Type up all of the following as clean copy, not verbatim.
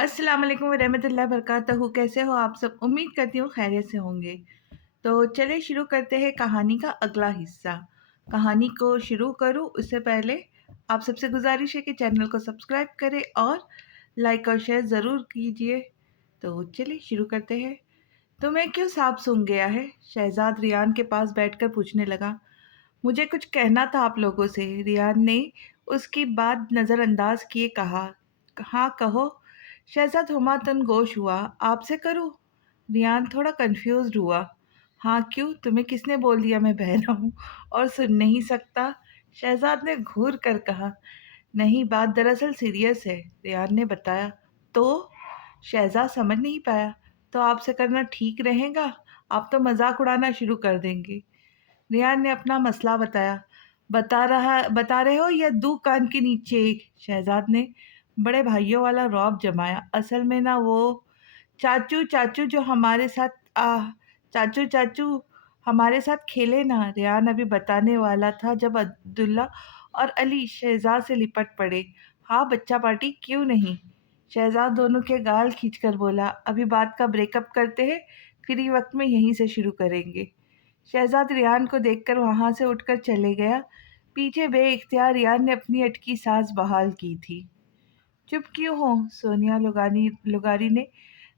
अस्सलाम वालेकुम वरहमतुल्लाहि वबरकातुहू। कैसे हो आप सब? उम्मीद करती हूँ खैरियत से होंगे। तो चलिए शुरू करते हैं कहानी का अगला हिस्सा। कहानी को शुरू करूँ उससे पहले आप सबसे गुजारिश है कि चैनल को सब्सक्राइब करें और लाइक और शेयर ज़रूर कीजिए। तो चलिए शुरू करते हैं। तुम्हें क्यों सांप सूंघ गया है? शहजाद रियान के पास बैठकर पूछने लगा। मुझे कुछ कहना था आप लोगों से। रियान ने उसकी बात नज़रअंदाज किए कहा। हाँ कहो। शहजाद हुमायूं गोश हुआ। आपसे करूँ? रियान थोड़ा कंफ्यूज्ड हुआ। हाँ क्यों, तुम्हें किसने बोल दिया मैं बहरा हूँ और सुन नहीं सकता? शहजाद ने घूर कर कहा। नहीं, बात दरअसल सीरियस है, रियान ने बताया। तो शहजाद समझ नहीं पाया। तो आपसे करना ठीक रहेगा? आप तो मजाक उड़ाना शुरू कर देंगे। रियान ने अपना मसला बताया। बता रहे हो या दू कान के नीचे? शहजाद ने बड़े भाइयों वाला रौब जमाया। असल में ना वो चाचू चाचू जो हमारे साथ चाचू चाचू हमारे साथ खेले ना। रियान अभी बताने वाला था जब अब्दुल्ला और अली शहजाद से लिपट पड़े। हाँ बच्चा पार्टी, क्यों नहीं? शहजाद दोनों के गाल खींचकर बोला। अभी बात का ब्रेकअप करते हैं, फ्री वक्त में यहीं से शुरू करेंगे। शहजाद रियान को देखकर वहां से उठकर चले गया। पीछे बेइख्तियार रियान ने अपनी अटकी सांस बहाल की थी। चुप क्यों हो? सोनिया लुगारी ने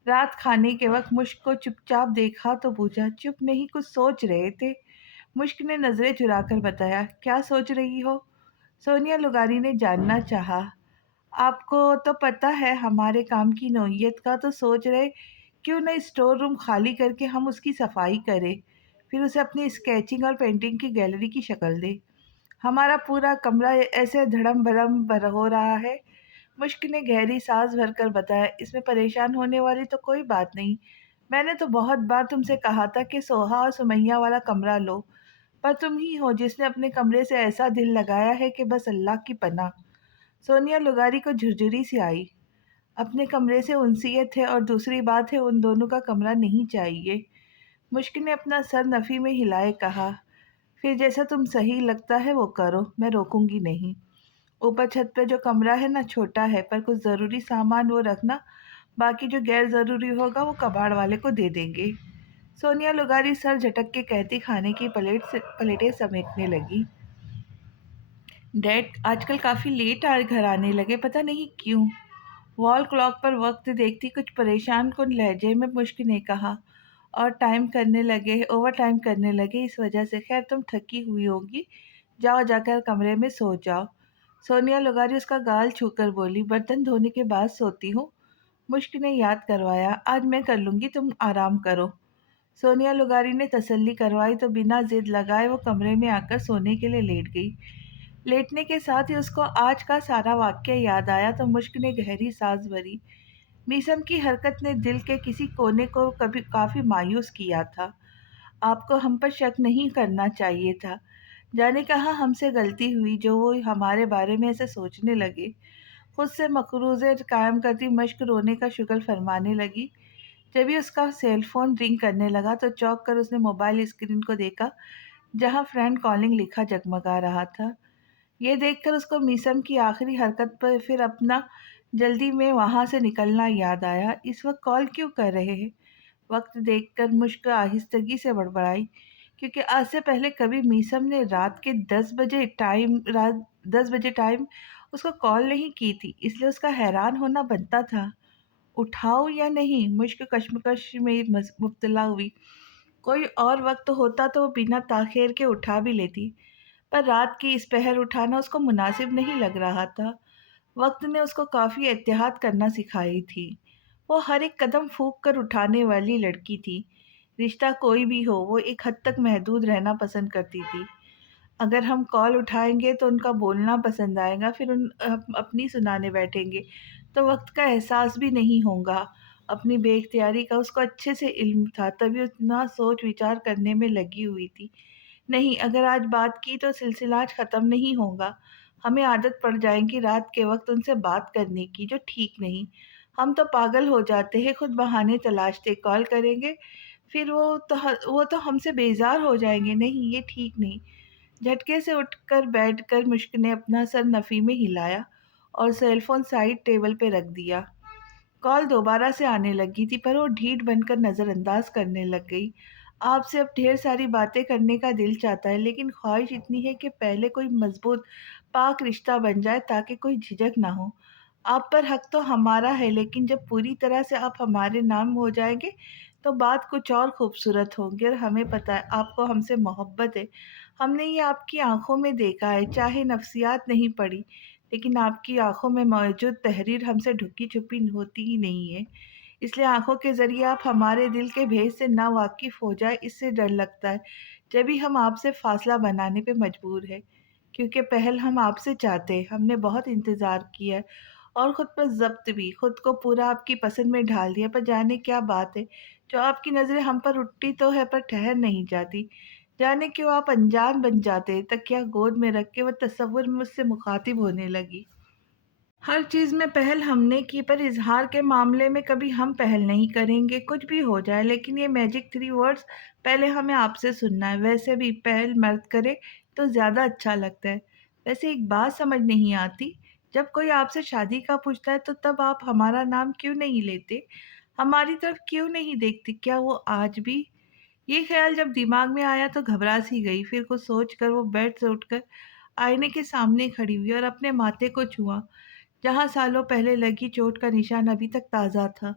रात खाने के वक्त मुश्क को चुपचाप देखा तो पूछा। चुप नहीं, कुछ सोच रहे थे। मुश्क ने नजरें चुराकर बताया। क्या सोच रही हो? सोनिया लुगारी ने जानना चाहा। आपको तो पता है हमारे काम की नौयत का, तो सोच रहे क्यों न स्टोर रूम खाली करके हम उसकी सफाई करें, फिर उसे अपनी स्केचिंग और पेंटिंग की गैलरी की शक्ल दे। हमारा पूरा कमरा ऐसे धड़म भरम भर हो रहा है। मुश्क ने गहरी सांस भरकर बताया। इसमें परेशान होने वाली तो कोई बात नहीं। मैंने तो बहुत बार तुमसे कहा था कि सोहा और सुमैया वाला कमरा लो, पर तुम ही हो जिसने अपने कमरे से ऐसा दिल लगाया है कि बस अल्लाह की पनाह। सोनिया लुगारी को झुरझुरी सी आई। अपने कमरे से उनसीयत है और दूसरी बात है उन दोनों का कमरा नहीं चाहिए। मुश्क ने अपना सर नफ़ी में हिलाए कहा। फिर जैसा तुम सही लगता है वो करो, मैं रोकूंगी नहीं। ऊपर छत पे जो कमरा है ना, छोटा है पर कुछ ज़रूरी सामान वो रखना, बाकी जो गैर ज़रूरी होगा वो कबाड़ वाले को दे देंगे। सोनिया लुगारी सर झटक के कहती खाने की प्लेटें समेटने लगी। डैड आजकल काफ़ी लेट घर आने लगे, पता नहीं क्यों। वॉल क्लॉक पर वक्त देखती कुछ परेशान कुन लहजे में मुश्क ने कहा। और ओवर टाइम करने लगे इस वजह से। खैर तुम थकी हुई होगी, जाओ जाकर कमरे में सो जाओ। सोनिया लुगारी उसका गाल छूकर बोली। बर्तन धोने के बाद सोती हूँ, मुश्क ने याद करवाया। आज मैं कर लूँगी, तुम आराम करो। सोनिया लुगारी ने तसल्ली करवाई तो बिना जिद लगाए वो कमरे में आकर सोने के लिए लेट गई। लेटने के साथ ही उसको आज का सारा वाक्य याद आया तो मुश्क ने गहरी सांस भरी। मीसम की हरकत ने दिल के किसी कोने को कभी काफ़ी मायूस किया था। आपको हम पर शक नहीं करना चाहिए था। जाने कहा हमसे गलती हुई जो वो हमारे बारे में ऐसे सोचने लगे। खुद से मकरूज़े कायम करती मश्क रोने का शुक्र फरमाने लगी। जब उसका सेल फोन रिंग करने लगा तो चौंक कर उसने मोबाइल स्क्रीन को देखा, जहां फ्रेंड कॉलिंग लिखा जगमगा रहा था। ये देखकर उसको मीसम की आखिरी हरकत पर फिर अपना जल्दी में वहां से निकलना याद आया। इस वक्त कॉल क्यों कर रहे हैं? वक्त देखकर मुश्क आहिस्तगी से बड़बड़ाई, क्योंकि आज से पहले कभी मीसम ने रात 10 बजे टाइम उसको कॉल नहीं की थी, इसलिए उसका हैरान होना बनता था। उठाऊं या नहीं? मुश्क कश्मकश में मुब्तला हुई। कोई और वक्त होता तो वो बिना ताख़ीर के उठा भी लेती, पर रात की इस पहर उठाना उसको मुनासिब नहीं लग रहा था। वक्त ने उसको काफ़ी एहतियात करना सिखाई थी। वो हर एक कदम फूंक कर उठाने वाली लड़की थी। रिश्ता कोई भी हो, वो एक हद तक महदूद रहना पसंद करती थी। अगर हम कॉल उठाएंगे तो उनका बोलना पसंद आएगा, फिर अपनी सुनाने बैठेंगे तो वक्त का एहसास भी नहीं होगा। अपनी बेइख्तियारी का उसको अच्छे से इल्म था, तभी उतना सोच विचार करने में लगी हुई थी। नहीं, अगर आज बात की तो सिलसिला आज ख़त्म नहीं होगा। हमें आदत पड़ जाएगी रात के वक्त उनसे बात करने की, जो ठीक नहीं। हम तो पागल हो जाते हैं, खुद बहाने तलाशते कॉल करेंगे, फिर वो तो हमसे बेजार हो जाएंगे। नहीं, ये ठीक नहीं। झटके से उठकर बैठकर मुश्क ने अपना सर नफ़ी में हिलाया और सेलफोन साइड टेबल पे रख दिया। कॉल दोबारा से आने लगी थी पर वो ढीठ बनकर नज़रअंदाज करने लग गई। आपसे अब ढेर सारी बातें करने का दिल चाहता है लेकिन ख्वाहिश इतनी है कि पहले कोई मजबूत पाक रिश्ता बन जाए ताकि कोई झिझक ना हो। आप पर हक तो हमारा है लेकिन जब पूरी तरह से आप हमारे नाम हो जाएंगे तो बात कुछ और खूबसूरत होगी और हमें पता है आपको हमसे मोहब्बत है। हमने ये आपकी आंखों में देखा है, चाहे नफ्सियात नहीं पड़ी लेकिन आपकी आंखों में मौजूद तहरीर हमसे ढुकी छुपी होती ही नहीं है। इसलिए आंखों के ज़रिए आप हमारे दिल के भेद से ना वाकिफ़ हो जाए इससे डर लगता है। जभी हम आपसे फ़ासला बनाने पे मजबूर हैं, क्योंकि पहल हम आपसे चाहते हैं। हमने बहुत इंतज़ार किया है और ख़ुद पर ज़ब्त भी, ख़ुद को पूरा आपकी पसंद में ढाल दिया, पर जाने क्या बात है, जो आपकी नज़रें हम पर उठती तो है पर ठहर नहीं जाती। जाने क्यों आप अनजान बन जाते, तकिया गोद में रख के वो तसव्वुर में मुझसे मुख़ातिब होने लगी। हर चीज़ में पहल हमने की पर इज़हार के मामले में कभी हम पहल नहीं करेंगे, कुछ भी हो जाए लेकिन ये मैजिक 3 वर्ड्स पहले हमें आपसे सुनना है। वैसे भी पहल मर्द करे तो ज़्यादा अच्छा लगता है। वैसे एक बात समझ नहीं आती, जब कोई आपसे शादी का पूछता है तो तब आप हमारा नाम क्यों नहीं लेते? हमारी तरफ क्यों नहीं देखते? क्या वो आज भी? ये ख़्याल जब दिमाग में आया तो घबरा सी गई, फिर कुछ सोच कर वो बेड से उठकर आईने के सामने खड़ी हुई और अपने माथे को छुआ, जहाँ सालों पहले लगी चोट का निशान अभी तक ताज़ा था।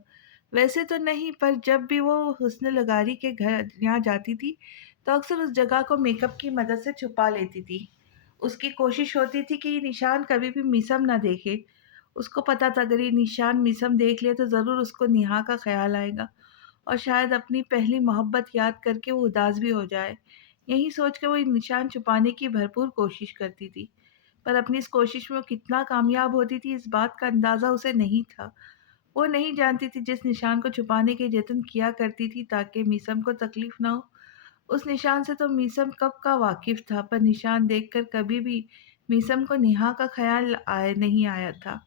वैसे तो नहीं, पर जब भी वो हुस्न लगारी के घर यहाँ जाती थी, तो अक्सर उस जगह को मेकअप की मदद से छुपा लेती थी। उसकी कोशिश होती थी कि ये निशान कभी भी मीसम ना देखे। उसको पता था अगर ये निशान मीसम देख ले तो ज़रूर उसको नेहा का ख़्याल आएगा और शायद अपनी पहली मोहब्बत याद करके वो उदास भी हो जाए। यही सोच के वो ये निशान छुपाने की भरपूर कोशिश करती थी। पर अपनी इस कोशिश में वो कितना कामयाब होती थी इस बात का अंदाज़ा उसे नहीं था। वो नहीं जानती थी जिस निशान को छुपाने के जतन किया करती थी ताकि मीसम को तकलीफ़ ना हो, उस निशान से तो मीसम कब का वाकिफ़ था, पर निशान देखकर कभी भी मीसम को नेहा का ख़्याल नहीं आया था।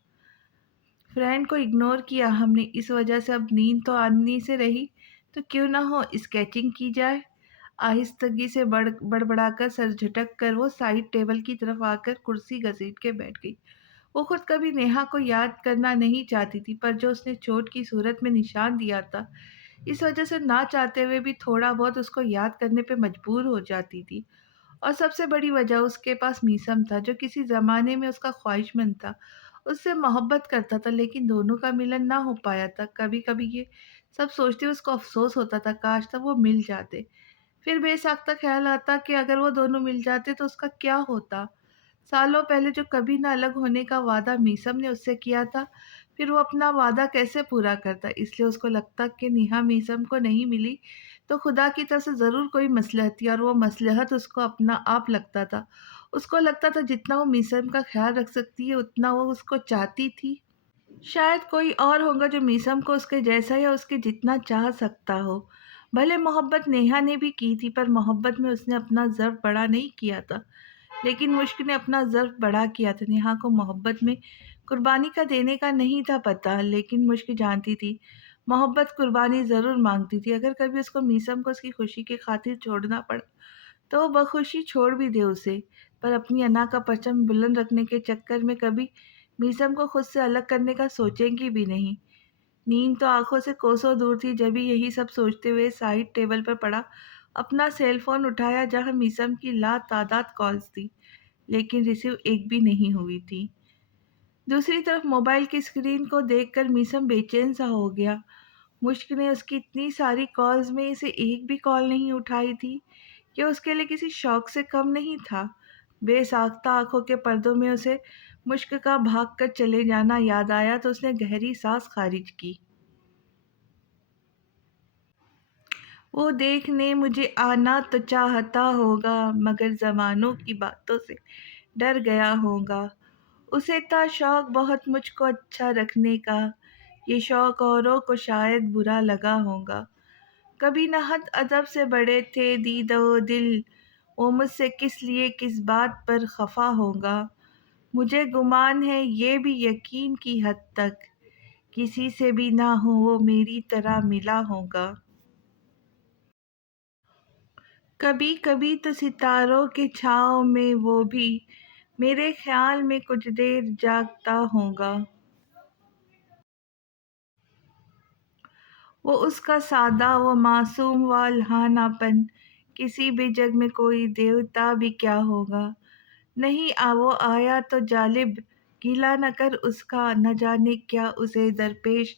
फ्रेंड को इग्नोर किया हमने, इस वजह से अब नींद तो आनी से रही, तो क्यों ना हो स्केचिंग की जाए। आहिस्तगी से बड़बड़ाकर सर झटक कर वो साइड टेबल की तरफ आकर कुर्सी घसीट के बैठ गई। वो खुद कभी नेहा को याद करना नहीं चाहती थी, पर जो उसने चोट की सूरत में निशान दिया था, इस वजह से ना चाहते हुए भी थोड़ा बहुत उसको याद करने पे मजबूर हो जाती थी। और सबसे बड़ी वजह उसके पास मीसम था, जो किसी ज़माने में उसका ख्वाहिशमंद था, उससे मोहब्बत करता था लेकिन दोनों का मिलन ना हो पाया था। कभी-कभी ये सब सोचते हुए उसको अफ़सोस होता था, काश तब वो मिल जाते। फिर बेसाख्ता ख़्याल आता कि अगर वो दोनों मिल जाते तो उसका क्या होता? सालों पहले जो कभी ना अलग होने का वादा मीसम ने उससे किया था, फिर वो अपना वादा कैसे पूरा करता? इसलिए उसको लगता कि नेहा मीसम को नहीं मिली, तो खुदा की तरफ से ज़रूर कोई मसलहत थी और वो मसलहत उसको अपना आप लगता था। उसको लगता था जितना वो मीसम का ख़्याल रख सकती है, उतना वो उसको चाहती थी। शायद कोई और होगा जो मीसम को उसके जैसा या उसके जितना चाह सकता हो। भले मोहब्बत नेहा ने भी की थी, पर मोहब्बत में उसने अपना ज़र्फ़ बड़ा नहीं किया था। लेकिन मुश्क ने अपना ज़र्फ़ बड़ा किया था। नेहा को मोहब्बत में कुर्बानी का देने का नहीं था पता, लेकिन मुश्क जानती थी, मोहब्बत कुर्बानी ज़रूर माँगती थी। अगर कभी उसको मीसम को उसकी खुशी की खातिर छोड़ना पड़ा, तो वो बख़ुशी छोड़ भी दे उसे। पर अपनी अना का परचम बुलंद रखने के चक्कर में कभी मीसम को खुद से अलग करने का सोचेंगी भी नहीं। नींद तो आँखों से कोसों दूर थी, जब भी यही सब सोचते हुए साइड टेबल पर पड़ा अपना सेल फ़ोन उठाया, जहाँ मीसम की लातादाद कॉल्स थी, लेकिन रिसीव एक भी नहीं हुई थी। दूसरी तरफ मोबाइल की स्क्रीन को देखकर मीसम बेचैन सा हो गया। मुश्क ने उसकी इतनी सारी कॉल्स में से एक भी कॉल नहीं उठाई थी। ये उसके लिए किसी शौक से कम नहीं था। बेसाख्ता आँखों के पर्दों में उसे मुश्क का भागकर चले जाना याद आया तो उसने गहरी सांस खारिज की। वो देखने मुझे आना तो चाहता होगा, मगर ज़मानों की बातों से डर गया होगा। उसे था शौक बहुत मुझको अच्छा रखने का, ये शौक औरों को शायद बुरा लगा होगा। कभी नहत अदब से बड़े थे दीदो दिल, वो मुझसे किस लिए किस बात पर खफा होगा। मुझे गुमान है ये भी यकीन की हद तक, किसी से भी ना हो वो मेरी तरह मिला होगा। कभी कभी तो सितारों के छाँव में वो भी मेरे ख्याल में कुछ देर जागता होगा। وہ اس کا سادہ و معصوم و الہاناپن، کسی بھی جگ میں کوئی دیوتا بھی کیا ہوگا، نہیں وہ آیا تو جالب، گیلا نہ کر اس کا، نہ جانے کیا اسے درپیش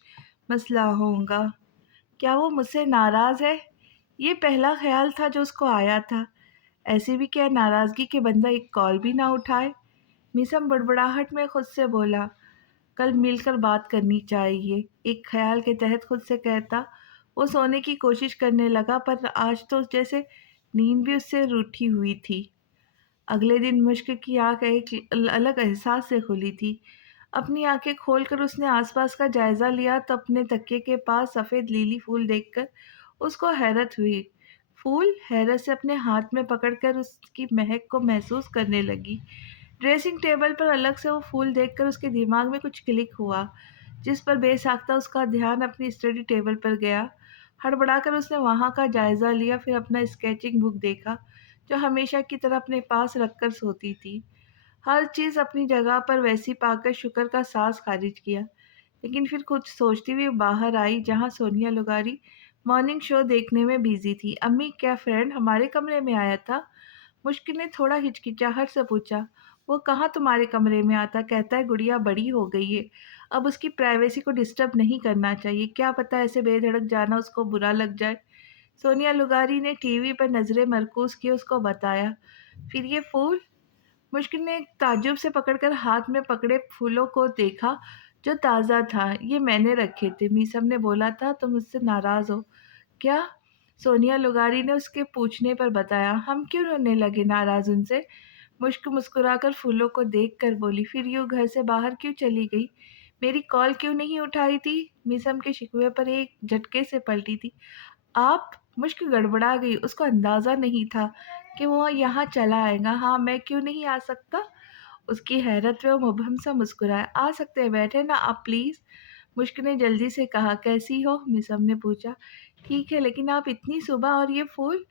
مسئلہ ہوگا۔ کیا وہ مجھ سے ناراض ہے؟ یہ پہلا خیال تھا جو اس کو آیا تھا۔ ایسی بھی کیا ناراضگی کہ بندہ ایک کال بھی نہ اٹھائے؟ میسم بڑبڑاہٹ میں خود سے بولا، کل مل کر بات کرنی چاہیے، ایک خیال کے تحت خود سے کہتا۔ وہ سونے کی کوشش کرنے لگا، پر آج تو جیسے نیند بھی اس سے روٹھی ہوئی تھی۔ اگلے دن مشک کی آنکھ ایک الگ احساس سے کھلی تھی۔ اپنی آنکھیں کھول کر اس نے آس پاس کا جائزہ لیا تو اپنے تکیے کے پاس سفید لیلی پھول دیکھ کر اس کو حیرت ہوئی۔ پھول؟ حیرت سے اپنے ہاتھ میں پکڑ کر اس کی مہک کو محسوس کرنے لگی۔ ڈریسنگ ٹیبل پر الگ سے وہ پھول دیکھ کر اس کے دماغ میں کچھ کلک ہوا، جس پر بے ساختہ اس کا دھیان اپنی اسٹڈی ٹیبل پر گیا۔ ہڑبڑا کر اس نے وہاں کا جائزہ لیا، پھر اپنا اسکیچنگ بک دیکھا جو ہمیشہ کی طرح اپنے پاس رکھ کر سوتی تھی۔ ہر چیز اپنی جگہ پر ویسی پا کر شکر کا سانس خارج کیا، لیکن پھر کچھ سوچتی ہوئی باہر آئی جہاں سونیا لغاری مارننگ شو دیکھنے میں بیزی تھی۔ امی، کیا فرینڈ ہمارے کمرے میں آیا تھا؟ مشکل نے تھوڑا ہچکچاہٹ سے پوچھا۔ وہ کہاں تمہارے کمرے میں آتا، کہتا ہے گڑیا بڑی ہو گئی ہے، اب اس کی پرائیویسی کو ڈسٹرب نہیں کرنا چاہیے، کیا پتہ ایسے بے دھڑک جانا اس کو برا لگ جائے۔ سونیا لغاری نے ٹی وی پر نظریں مرکوز کی، اس کو بتایا۔ پھر یہ پھول؟ مشکل نے تعجب سے پکڑ کر ہاتھ میں پکڑے پھولوں کو دیکھا جو تازہ تھا۔ یہ میں نے رکھے تھے، میسم نے بولا تھا تم مجھ سے ناراض ہو کیا؟ سونیا لغاری نے اس کے پوچھنے پر بتایا۔ ہم کیوں ہونے لگے ناراض ان سے؟ مشک مسکرا کر پھولوں کو دیکھ کر بولی۔ پھر یوں گھر سے باہر کیوں چلی گئی؟ میری کال کیوں نہیں اٹھائی تھی؟ میسم کے شکوے پر ایک جھٹکے سے پلٹی تھی۔ آپ؟ مشک گڑبڑا گئی، اس کو اندازہ نہیں تھا کہ وہ یہاں چلا آئے گا۔ ہاں، میں کیوں نہیں آ سکتا؟ اس کی حیرت میں وہ مبہم سا مسکرایا۔ آ سکتے ہیں، بیٹھے نا آپ پلیز، مشک نے جلدی سے کہا۔ کیسی ہو؟ میسم نے پوچھا۔ ٹھیک ہے، لیکن آپ اتنی صبح اور یہ پھول؟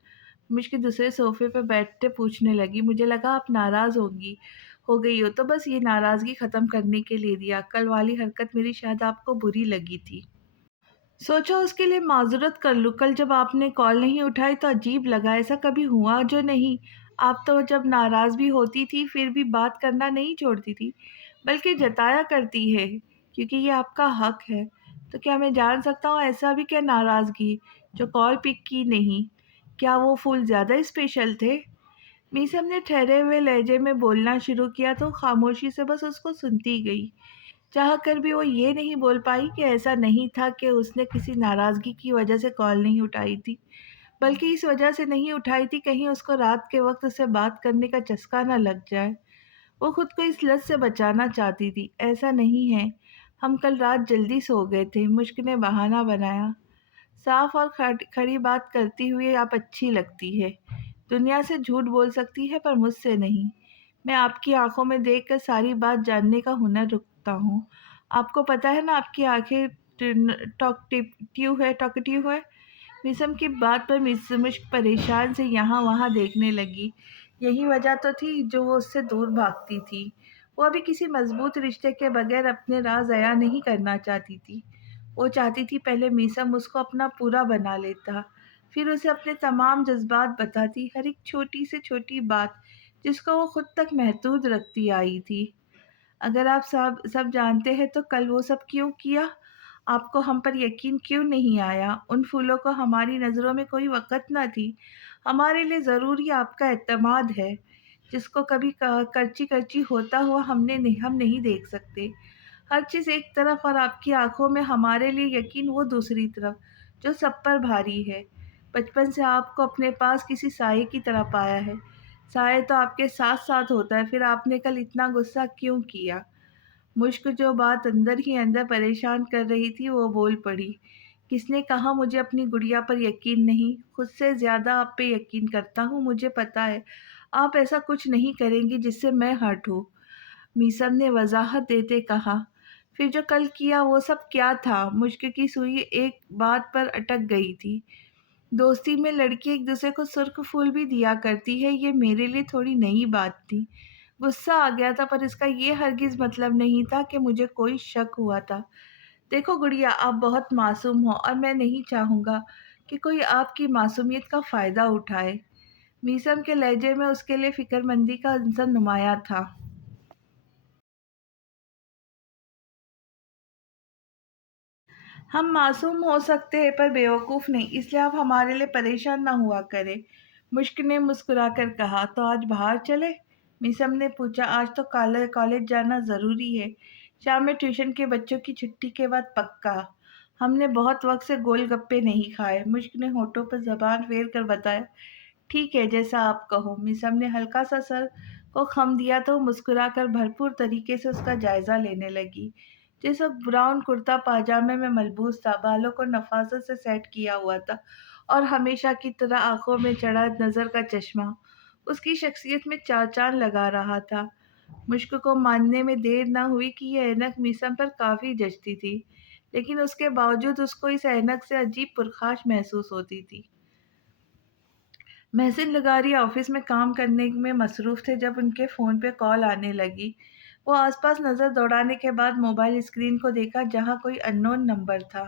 مشک دوسرے صوفے پہ بیٹھتے پوچھنے لگی۔ مجھے لگا آپ ناراض ہو گئی ہو تو بس یہ ناراضگی ختم کرنے کے لیے دیا۔ کل والی حرکت میری شاید آپ کو بری لگی تھی، سوچا اس کے لیے معذرت کر لوں۔ کل جب آپ نے کال نہیں اٹھائی تو عجیب لگا، ایسا کبھی ہوا جو نہیں؟ آپ تو جب ناراض بھی ہوتی تھی پھر بھی بات کرنا نہیں چھوڑتی تھی، بلکہ جتایا کرتی ہے، کیونکہ یہ آپ کا حق ہے۔ تو کیا میں جان سکتا ہوں ایسا بھی کیا ناراضگی جو کال پک کی نہیں؟ کیا وہ پھول زیادہ اسپیشل تھے؟ میسم نے ٹھہرے ہوئے لہجے میں بولنا شروع کیا تو خاموشی سے بس اس کو سنتی گئی۔ چاہ کر بھی وہ یہ نہیں بول پائی کہ ایسا نہیں تھا کہ اس نے کسی ناراضگی کی وجہ سے کال نہیں اٹھائی تھی، بلکہ اس وجہ سے نہیں اٹھائی تھی کہیں اس کو رات کے وقت اس سے بات کرنے کا چسکا نہ لگ جائے۔ وہ خود کو اس لت سے بچانا چاہتی تھی۔ ایسا نہیں ہے، ہم کل رات جلدی سو گئے تھے، مشک نے بہانہ بنایا۔ صاف اور کھڑی بات کرتی ہوئی آپ اچھی لگتی ہے، دنیا سے جھوٹ بول سکتی ہے پر مجھ سے نہیں۔ میں آپ کی آنکھوں میں دیکھ کر ساری بات جاننے کا ہنر رکھتا ہوں۔ آپ کو پتہ ہے نا آپ کی آنکھیں ٹاکٹیو ہے۔ میسم کی بات پر مشک پریشان سے یہاں وہاں دیکھنے لگی۔ یہی وجہ تو تھی جو وہ اس سے دور بھاگتی تھی۔ وہ ابھی کسی مضبوط رشتے کے بغیر اپنے راز ضائع نہیں کرنا چاہتی تھی۔ وہ چاہتی تھی پہلے میسم اس کو اپنا پورا بنا لیتا، پھر اسے اپنے تمام جذبات بتاتی، ہر ایک چھوٹی سے چھوٹی بات جس کو وہ خود تک محدود رکھتی آئی تھی۔ اگر آپ سب جانتے ہیں تو کل وہ سب کیوں کیا؟ آپ کو ہم پر یقین کیوں نہیں آیا؟ ان پھولوں کو ہماری نظروں میں کوئی وقت نہ تھی۔ ہمارے لیے ضروری آپ کا اعتماد ہے، جس کو کبھی کرچی کرچی ہوتا ہوا ہم نہیں دیکھ سکتے۔ ہر چیز ایک طرف اور آپ کی آنکھوں میں ہمارے لیے یقین وہ دوسری طرف، جو سب پر بھاری ہے۔ بچپن سے آپ کو اپنے پاس کسی سائے کی طرح پایا ہے۔ سائے تو آپ کے ساتھ ساتھ ہوتا ہے، پھر آپ نے کل اتنا غصہ کیوں کیا؟ مشک جو بات اندر ہی اندر پریشان کر رہی تھی وہ بول پڑی۔ کس نے کہا مجھے اپنی گڑیا پر یقین نہیں؟ خود سے زیادہ آپ پہ یقین کرتا ہوں، مجھے پتا ہے آپ ایسا کچھ نہیں کریں گی جس سے میں ہرٹ ہوں، میسم نے وضاحت دیتے کہا۔ پھر جو کل کیا وہ سب کیا تھا؟ مشک کی سوئی ایک بات پر اٹک گئی تھی۔ دوستی میں لڑکی ایک دوسرے کو سرخ پھول بھی دیا کرتی ہے، یہ میرے لیے تھوڑی نئی بات تھی۔ غصہ آ گیا تھا، پر اس کا یہ ہرگز مطلب نہیں تھا کہ مجھے کوئی شک ہوا تھا۔ देखो गुड़िया, आप बहुत मासूम हो और मैं नहीं चाहूँगा कि कोई आपकी मासूमियत का फ़ायदा उठाए। मीसम के लहजे में उसके लिए फ़िक्रमंदी का अंसर नुमाया था। हम मासूम हो सकते हैं पर बेवकूफ़ नहीं, इसलिए आप हमारे लिए परेशान ना हुआ करें। मुश्क ने मुस्कुराकर कहा, तो आज बाहर चले? मीसम ने पूछा, आज तो कॉलेज जाना ज़रूरी है। शाम में ट्यूशन के बच्चों की छुट्टी के बाद पक्का। हमने बहुत वक्त से गोलगप्पे नहीं खाए। मुश्क ने होठों पर जबान फेर कर बताया, ठीक है, जैसा आप कहो। मीसम ने हल्का सा सर को खम दिया तो मुस्कुराकर भरपूर तरीके से उसका जायजा लेने लगी। जैसा ब्राउन कुर्ता पाजामे में मलबूस था, बालों को नफासत से सेट किया हुआ था और हमेशा की तरह आंखों में चढ़ा नजर का चश्मा उसकी शख्सियत में चार चांद लगा रहा था। मुश्क को मानने में देर न हुई कि यह ऐनक मीसम पर काफी जचती थी, लेकिन उसके बावजूद उसको इस ऐनक से अजीब पुरखाश महसूस होती थी। महसिन लगारी ऑफिस में काम करने में मसरूफ़ थे जब उनके फ़ोन पे कॉल आने लगी। वो आसपास नज़र दौड़ाने के बाद मोबाइल स्क्रीन को देखा जहाँ कोई अननोन नंबर था।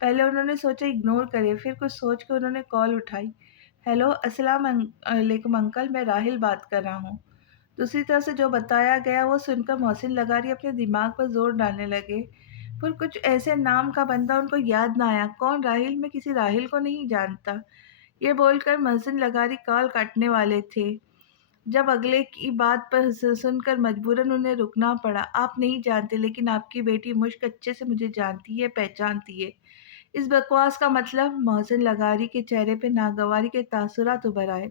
पहले उन्होंने सोचा इग्नोर करे, फिर कुछ सोच के उन्होंने कॉल उठाई। हेलो, अस्सलाम अंकल, मैं राहिल बात कर रहा हूँ। दूसरी तरफ से जो बताया गया वो सुनकर मोहसिन लगारी अपने दिमाग पर जोर डालने लगे, पर कुछ ऐसे नाम का बंदा उनको याद ना आया। कौन राहिल? मैं किसी राहिल को नहीं जानता। ये बोलकर मोहसिन लगारी कॉल काटने वाले थे जब अगले की बात पर सुनकर मजबूरन उन्हें रुकना पड़ा। आप नहीं जानते, लेकिन आपकी बेटी मुश्क अच्छे से मुझे जानती है, पहचानती है। इस बकवास का मतलब? मोहसिन लगारी के चेहरे पे नागवारी के तासुरात उभर आए।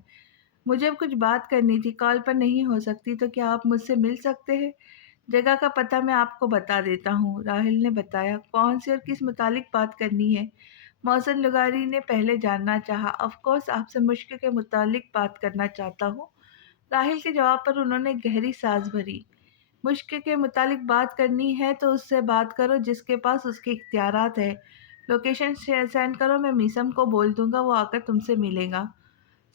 मुझे अब कुछ बात करनी थी, कॉल पर नहीं हो सकती तो क्या आप मुझसे मिल सकते हैं? जगह का पता मैं आपको बता देता हूँ, राहिल ने बताया। कौन सी और किस मुतालिक बात करनी है? मोहसिन लगारी ने पहले जानना चाहा। ऑफ कोर्स आपसे मुश्क के मुतालिक बात करना चाहता हूँ। राहिल के जवाब पर उन्होंने गहरी सांस भरी। मुश्क के मुतालिक बात करनी है तो उससे बात करो जिसके पास उसके इख्तियारात है। लोकेशन सेंड करो, मैं मीसम को बोल दूंगा, वो आकर तुमसे मिलेगा।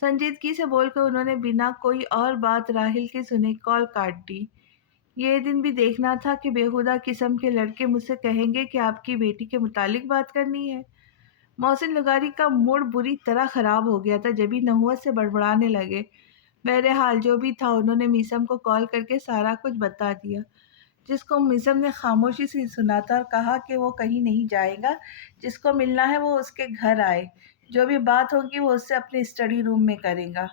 संजीदगी से बोलकर उन्होंने बिना कोई और बात राहिल की सुने कॉल काट दी। ये दिन भी देखना था कि बेहुदा किस्म के लड़के मुझसे कहेंगे कि आपकी बेटी के मुतालिक बात करनी है। मोहसिन लुगारी का मूड बुरी तरह खराब हो गया था, जब ही नहुआ से बड़बड़ाने लगे। बहरहाल जो भी था, उन्होंने मीसम को कॉल करके सारा कुछ बता दिया, जिसको मीसम ने खामोशी से सुना था और कहा कि वो कहीं नहीं जाएगा। जिसको मिलना है वो उसके घर आए। जो भी बात होगी वो उससे अपने स्टडी रूम में करेगा।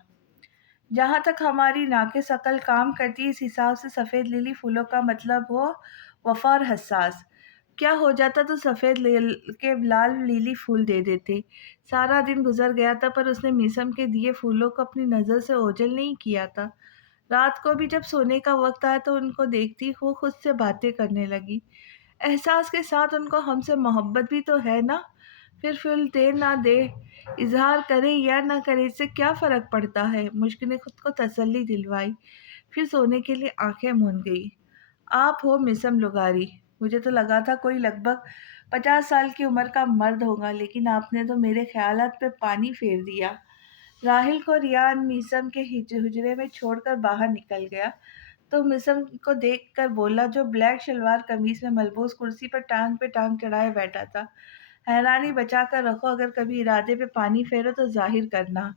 जहाँ तक हमारी नाके शकल काम करती है, इस हिसाब से सफ़ेद लिली फूलों का मतलब हो वफा और हसास। क्या हो जाता तो सफ़ेद के लाल लिली फूल दे देते। सारा दिन गुजर गया था पर उसने मीसम के दिए फूलों को अपनी नज़र से ओझल नहीं किया था। रात को भी जब सोने का वक्त आया तो उनको देखती वो खुद से बातें करने लगी, एहसास के साथ उनको हमसे मोहब्बत भी तो है ना। फिर दे ना दे, इजहार करे या ना करे, इससे क्या फ़र्क पड़ता है? मुश्क ने खुद को तसल्ली दिलवाई, फिर सोने के लिए आंखें मूंद गई। आप हो मिसम लुगारी। मुझे तो लगा था कोई लगभग 50 साल की उम्र का मर्द होगा, लेकिन आपने तो मेरे ख्यालात पे पानी फेर दिया। राहिल को रियान मीसम के हुजरे में छोड़कर बाहर निकल गया तो मिसम को देखकर बोला, जो ब्लैक शलवार कमीज में मलबूस कुर्सी पर टांग पे टांग चढ़ाए बैठा था, हैरानी बचा कर रखो, अगर कभी इरादे पे पानी फेरो तो जाहिर करना।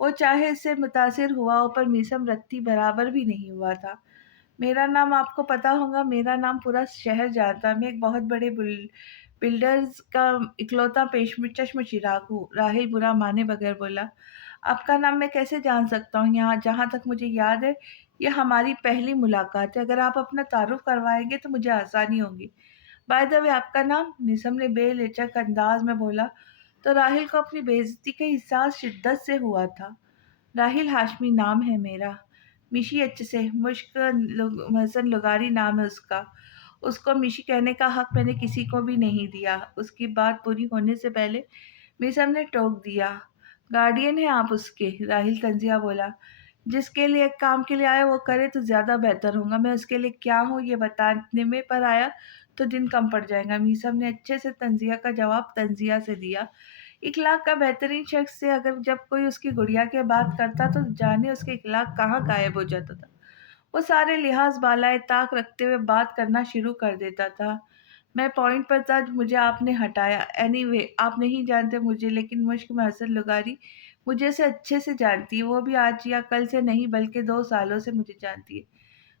वो चाहे इससे मुतासिर हुआ हो पर मीसम रत्ती बराबर भी नहीं हुआ था। मेरा नाम आपको पता होगा, मेरा नाम पूरा शहर जानता है। मैं एक बहुत बड़े बिल्डर्स का इकलौता पेश चश्म चिराग हूँ, राहिल बुरा माने बगैर बोला। आपका नाम मैं कैसे जान सकता हूँ? यहाँ जहाँ तक मुझे याद है, ये हमारी पहली मुलाकात है। अगर आप अपना तारुफ करवाएंगे तो मुझे आसानी होगी। बाय द वे, आपका नाम? निसम ने बेलचक अंदाज में बोला तो राहिल को अपनी बेइज्जती का एहसास शिद्दत से हुआ था। राहिल हाशमी नाम है मेरा। मिशी एच से, महसन लुगारी नाम है उसका। उसको मिशी कहने का हक मैंने किसी को भी नहीं दिया। उसकी बात पूरी होने से पहले मिसम ने टोक दिया। गार्डियन है आप उसके, राहिल तंजिया बोला। जिसके लिए एक काम के लिए आया वो करे तो ज़्यादा बेहतर होगा। मैं उसके लिए क्या हूँ ये बताने में पर आया तो दिन कम पड़ जाएगा। मीसम ने अच्छे से तंजिया का जवाब तंजिया से दिया। इखलाक का बेहतरीन शख्स से अगर जब कोई उसकी गुड़िया के बात करता तो जाने उसके इखलाक कहाँ गायब हो जाता था। वो सारे लिहाज बालाए ताक रखते हुए बात करना शुरू कर देता था। میں پوائنٹ پر تھا، مجھے آپ نے ہٹایا۔ اینی وے آپ نہیں جانتے مجھے، لیکن مشک میں حسن لغاری مجھے سے اچھے سے جانتی ہے، وہ بھی آج یا کل سے نہیں بلکہ 2 سالوں سے مجھے جانتی ہے۔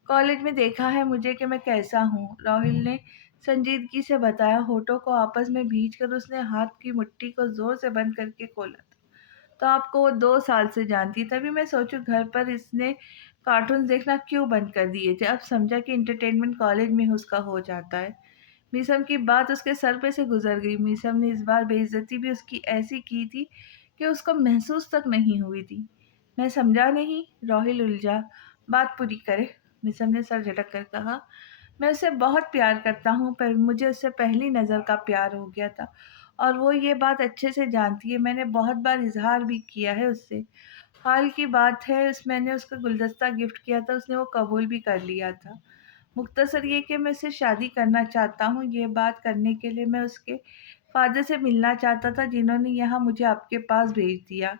کالج میں دیکھا ہے مجھے کہ میں کیسا ہوں، راہل نے سنجیدگی سے بتایا۔ ہونٹوں کو آپس میں بھینچ کر اس نے ہاتھ کی مٹھی کو زور سے بند کر کے کھولا تھا۔ تو آپ کو وہ 2 سال سے جانتی ہے، تبھی میں سوچوں گھر پر اس نے کارٹونز دیکھنا کیوں بند کر دیے تھے۔ اب سمجھا کہ انٹرٹینمنٹ کالج میں اس کا ہو جاتا ہے۔ میسم کی بات اس کے سر پہ سے گزر گئی۔ میسم نے اس بار بے عزتی بھی اس کی ایسی کی تھی کہ اس کو محسوس تک نہیں ہوئی تھی۔ میں سمجھا نہیں، راہل الجھا۔ بات پوری کرے، میسم نے سر جھٹک کر کہا۔ میں اسے بہت پیار کرتا ہوں، پر مجھے اس سے پہلی نظر کا پیار ہو گیا تھا، اور وہ یہ بات اچھے سے جانتی ہے۔ میں نے بہت بار اظہار بھی کیا ہے اس سے۔ حال کی بات ہے، میں نے اس کو گلدستہ گفٹ کیا تھا، اس نے وہ قبول بھی کر لیا تھا۔ مختصر یہ کہ میں اس سے شادی کرنا چاہتا ہوں۔ یہ بات کرنے کے لیے میں اس کے فادر سے ملنا چاہتا تھا، جنہوں نے یہاں مجھے آپ کے پاس بھیج دیا۔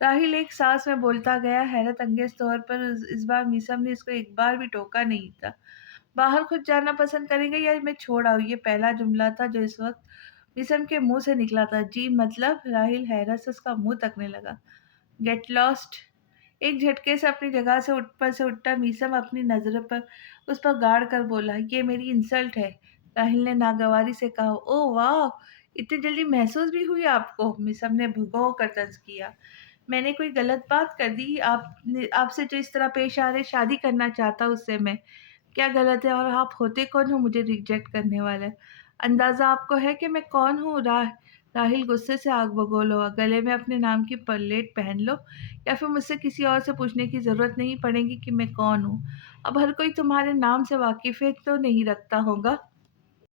راہل ایک سانس میں بولتا گیا۔ حیرت انگیز طور پر اس بار میسم نے اس کو ایک بار بھی ٹوکا نہیں تھا۔ باہر خود جانا پسند کریں گے یا میں چھوڑ آؤں، یہ پہلا جملہ تھا جو اس وقت میسم کے منہ سے نکلا تھا۔ جی مطلب؟ راہل حیرت سے اس کا منہ تکنے لگا۔ Get lost. ایک جھٹکے سے اپنی جگہ سے اٹھا میسم اپنی نظر پر اس پر گاڑ کر بولا، یہ میری انسلٹ ہے۔ راہل نے ناگواری سے کہا۔ او واہ، اتنی جلدی محسوس بھی ہوئی آپ کو؟ میسم نے بھگو کر طنز کیا۔ میں نے کوئی غلط بات کر دی؟ آپ سے جو اس طرح پیش آ رہے، شادی کرنا چاہتا اس سے میں، کیا غلط ہے؟ اور آپ ہوتے کون ہو مجھے ریجیکٹ کرنے والے؟ اندازہ آپ کو ہے کہ میں کون ہوں؟ راہل غصے سے آگ بگول ہوا۔ گلے میں اپنے نام کی پلیٹ پہن لو، یا پھر مجھ سے کسی اور سے پوچھنے کی ضرورت نہیں پڑے گی کہ میں کون ہوں۔ اب ہر کوئی تمہارے نام سے واقفیت تو نہیں رکھتا ہوگا۔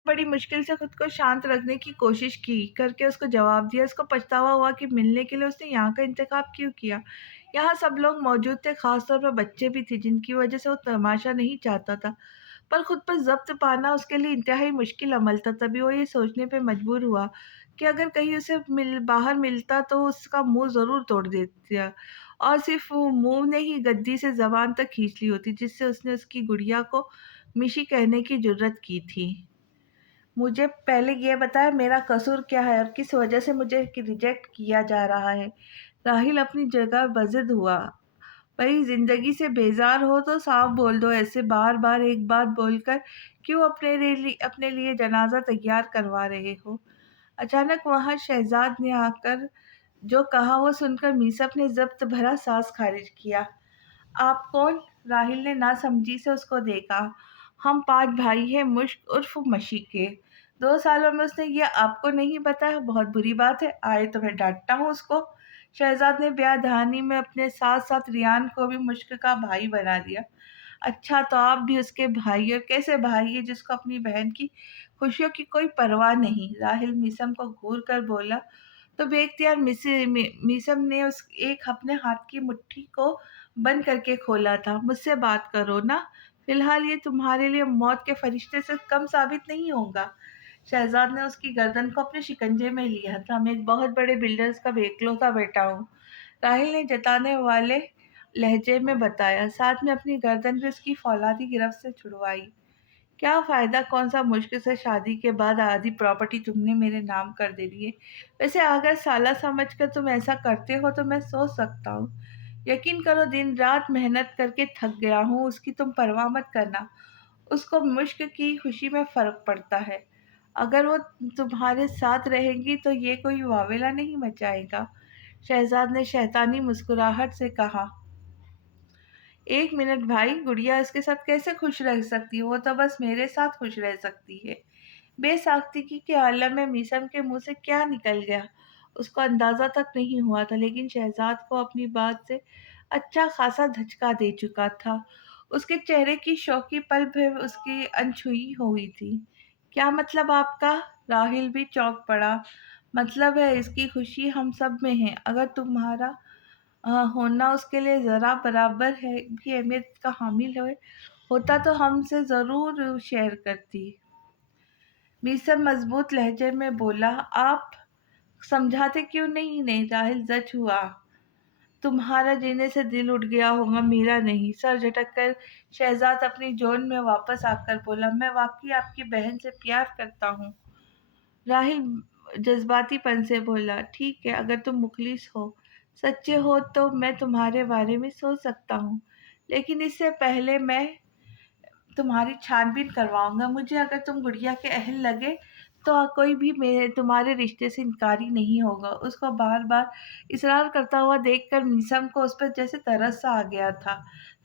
بڑی مشکل سے خود کو شانت رکھنے کی کوشش کی کر کے اس کو جواب دیا۔ اس کو پچھتاوا ہوا کہ ملنے کے لیے اس نے یہاں کا انتخاب کیوں کیا۔ یہاں سب لوگ موجود تھے، خاص طور پر بچے بھی تھے جن کی وجہ سے وہ تماشا نہیں چاہتا تھا، پر خود پر ضبط پانا اس کے لیے انتہائی مشکل عمل تھا۔ تبھی وہ یہ سوچنے پہ مجبور ہوا کہ اگر کہیں اسے باہر ملتا تو اس کا منہ ضرور توڑ دیتا، اور صرف منہ نے ہی گدی سے زبان تک کھینچ لی ہوتی، جس سے اس نے اس کی گڑیا کو میشی کہنے کی جرت کی تھی۔ مجھے پہلے یہ بتایا میرا قصور کیا ہے اور کس وجہ سے مجھے ریجیکٹ کیا جا رہا ہے۔ راہل اپنی جگہ بزد ہوا۔ بھئی زندگی سے بیزار ہو تو صاف بول دو، ایسے بار بار ایک بات بول کر کیوں اپنے لیے جنازہ تیار کروا رہے ہو؟ اچانک وہاں شہزاد نے آ کر جو کہا وہ سن کر میسم نے ضبط بھرا سانس خارج کیا۔ آپ کون؟ راہل نے ناسمجھی سے اس کو دیکھا۔ ہم 5 بھائی ہیں، مشک عرف مشی کے۔ 2 سالوں میں اس نے یہ آپ کو نہیں بتایا؟ بہت بری بات ہے، آئے تو میں ڈانٹتا ہوں اس کو۔ شہزاد نے بیاہ دہانی میں اپنے ساتھ ساتھ ریان کو بھی مشک کا بھائی بنا دیا۔ اچھا، تو آپ بھی اس کے بھائی؟ اور کیسے بھائی ہے جس کو اپنی بہن کی خوشیوں کی کوئی پرواہ نہیں؟ راہل میسم کو گھور کر بولا تو بے اختیار میسم نے اپنے ہاتھ کی مٹھی کو بند کر کے کھولا تھا۔ مجھ سے بات کرو نا، فی الحال یہ تمہارے لیے موت کے فرشتے سے کم ثابت نہیں ہوگا۔ شہزاد نے اس کی گردن کو اپنے شکنجے میں لیا تھا۔ میں ایک بہت بڑے بلڈرز کا اکلوتا بیٹا ہوں، راہل نے جتانے والے لہجے میں بتایا، ساتھ میں اپنی گردن بھی اس کی فولادی گرفت سے چھڑوائی۔ کیا فائدہ؟ کون سا مشکل سے شادی کے بعد آدھی پراپرٹی تم نے میرے نام کر دے دی ہے۔ ویسے اگر سالہ سمجھ کر تم ایسا کرتے ہو تو میں سوچ سکتا ہوں۔ یقین کرو دن رات محنت کر کے تھک گیا ہوں، اس کی تم پرواہ مت کرنا۔ اس کو مشک کی خوشی میں فرق پڑتا ہے، اگر وہ تمہارے ساتھ رہے گی تو یہ کوئی واویلا نہیں مچائے گا۔ شہزاد نے شیطانی مسکراہٹ سے کہا۔ 1 منٹ بھائی، گڑیا اس کے ساتھ کیسے خوش رہ سکتی ہے؟ وہ تو بس میرے ساتھ خوش رہ سکتی ہے۔ بے ساختگی کے عالم میں میسم کے منہ سے کیا نکل گیا اس کو اندازہ تک نہیں ہوا تھا، لیکن شہزاد کو اپنی بات سے اچھا خاصا دھچکا دے چکا تھا۔ اس کے چہرے کی شوخی پل بھر اس کی انچھوئی ہوئی تھی۔ کیا مطلب آپ کا؟ راہل بھی چونک پڑا۔ مطلب ہے اس کی خوشی ہم سب میں ہے، اگر تمہارا ہونا اس کے لیے ذرا برابر ہے بھی اہمیت کا حامل ہوتا تو ہم سے ضرور شیئر کرتی۔ میسم مضبوط لہجے میں بولا۔ آپ سمجھاتے کیوں نہیں؟ راہل زچ ہوا۔ तुम्हारा जीने से दिल उठ गया होगा, मेरा नहीं। सर झटक कर शहजाद अपनी जोन में वापस आकर बोला, मैं वाकई आपकी बहन से प्यार करता हूँ। राहिल जज्बातीपन से बोला, ठीक है, अगर तुम मुखलिस हो, सच्चे हो, तो मैं तुम्हारे बारे में सोच सकता हूँ, लेकिन इससे पहले मैं तुम्हारी छानबीन करवाऊंगा। मुझे अगर तुम गुड़िया के अहल लगे तो कोई भी मेरे तुम्हारे रिश्ते से इनकारी नहीं होगा। उसको बार बार इसरार करता हुआ देखकर मीसम को उस पर जैसे तरस सा आ गया था।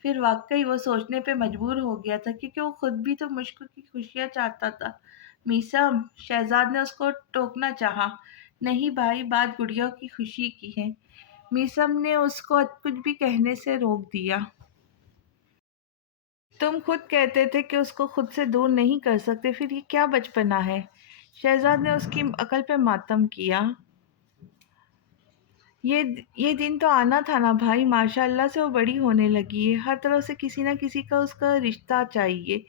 फिर वाकई वो सोचने पे मजबूर हो गया था, क्योंकि वो खुद भी तो मुश्क की खुशियाँ चाहता था। मीसम, शहजाद ने उसको टोकना चाहा। नहीं भाई, बात गुड़िया की खुशी की है। मीसम ने उसको कुछ भी कहने से रोक दिया। तुम खुद कहते थे कि उसको खुद से दूर नहीं कर सकते, फिर ये क्या बचपना है? शहजाद ने उसकी अकल पे मातम किया। ये ये दिन तो आना था ना भाई, माशाल्लाह से वो बड़ी होने लगी है, हर तरफ से किसी ना किसी का उसका रिश्ता चाहिए।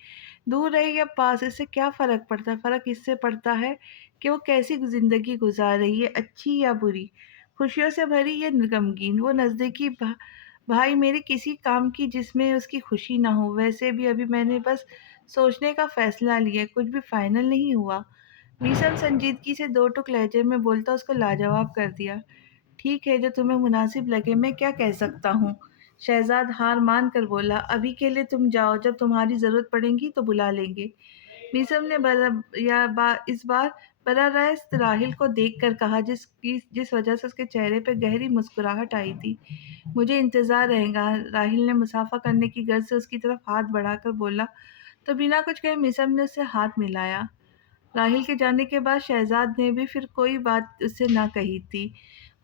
दूर रहे या पास, इससे क्या फ़र्क पड़ता है? फ़र्क इससे पड़ता है कि वो कैसी ज़िंदगी गुजार रही है, अच्छी या बुरी, खुशियों से भरी या गमगीन। वो नज़दीकी भाई मेरे किसी काम की जिसमें उसकी खुशी ना हो। वैसे भी अभी मैंने बस सोचने का फ़ैसला लिया है, कुछ भी फ़ाइनल नहीं हुआ। मीसम संजीदगी से दो टुक लहजे में बोलता उसको लाजवाब कर दिया। ठीक है, जो तुम्हें मुनासिब लगे, मैं क्या कह सकता हूँ। शहजाद हार मान कर बोला, अभी के लिए तुम जाओ, जब तुम्हारी ज़रूरत पड़ेगी तो बुला लेंगे। मीसम ने इस बार बराह राहिल को देख कर कहा, जिस वजह से उसके चेहरे पर गहरी मुस्कुराहट आई थी। मुझे इंतज़ार रहेगा। राहिल ने मुसाफा करने की गर्ज से उसकी तरफ हाथ बढ़ाकर बोला, तो बिना कुछ कहे मिसम ने उससे हाथ मिलाया। राहिल के जाने के बाद शहजाद ने भी फिर कोई बात उससे ना कही थी।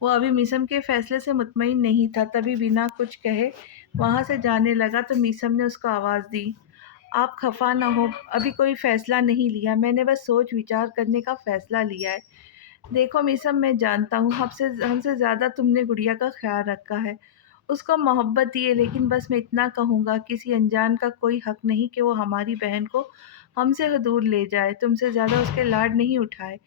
वो अभी मीसम के फैसले से मुतमईन नहीं था, तभी बिना कुछ कहे वहाँ से जाने लगा तो मीसम ने उसको आवाज़ दी, आप खफा ना हो, अभी कोई फैसला नहीं लिया, मैंने बस सोच विचार करने का फैसला लिया है। देखो मीसम, मैं जानता हूँ हमसे हमसे ज़्यादा तुमने गुड़िया का ख्याल रखा है, उसको मोहब्बत दी है, लेकिन बस मैं इतना कहूँगा, किसी अनजान का कोई हक नहीं कि वो हमारी बहन को हमसे दूर ले जाए, तुमसे ज़्यादा उसके लाड नहीं उठाए,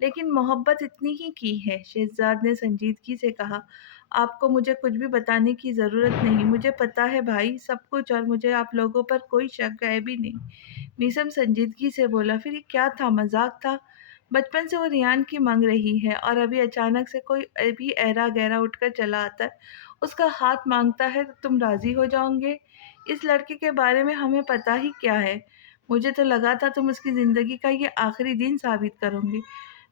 लेकिन मोहब्बत इतनी ही की है। शहजाद ने संजीदगी से कहा, आपको मुझे कुछ भी बताने की ज़रूरत नहीं, मुझे पता है भाई सब कुछ, और मुझे आप लोगों पर कोई शक है भी नहीं। मीसम संजीदगी से बोला, फिर ये क्या था, मजाक था? बचपन से वो रियान की मांग रही है, और अभी अचानक से कोई भी ऐरा गहरा उठकर चला आता है, उसका हाथ मांगता है, तो तुम राजी हो जाओगे? इस लड़के के बारे में हमें पता ही क्या है? मुझे तो लगा था तुम उसकी ज़िंदगी का ये आखिरी दिन साबित करोगे,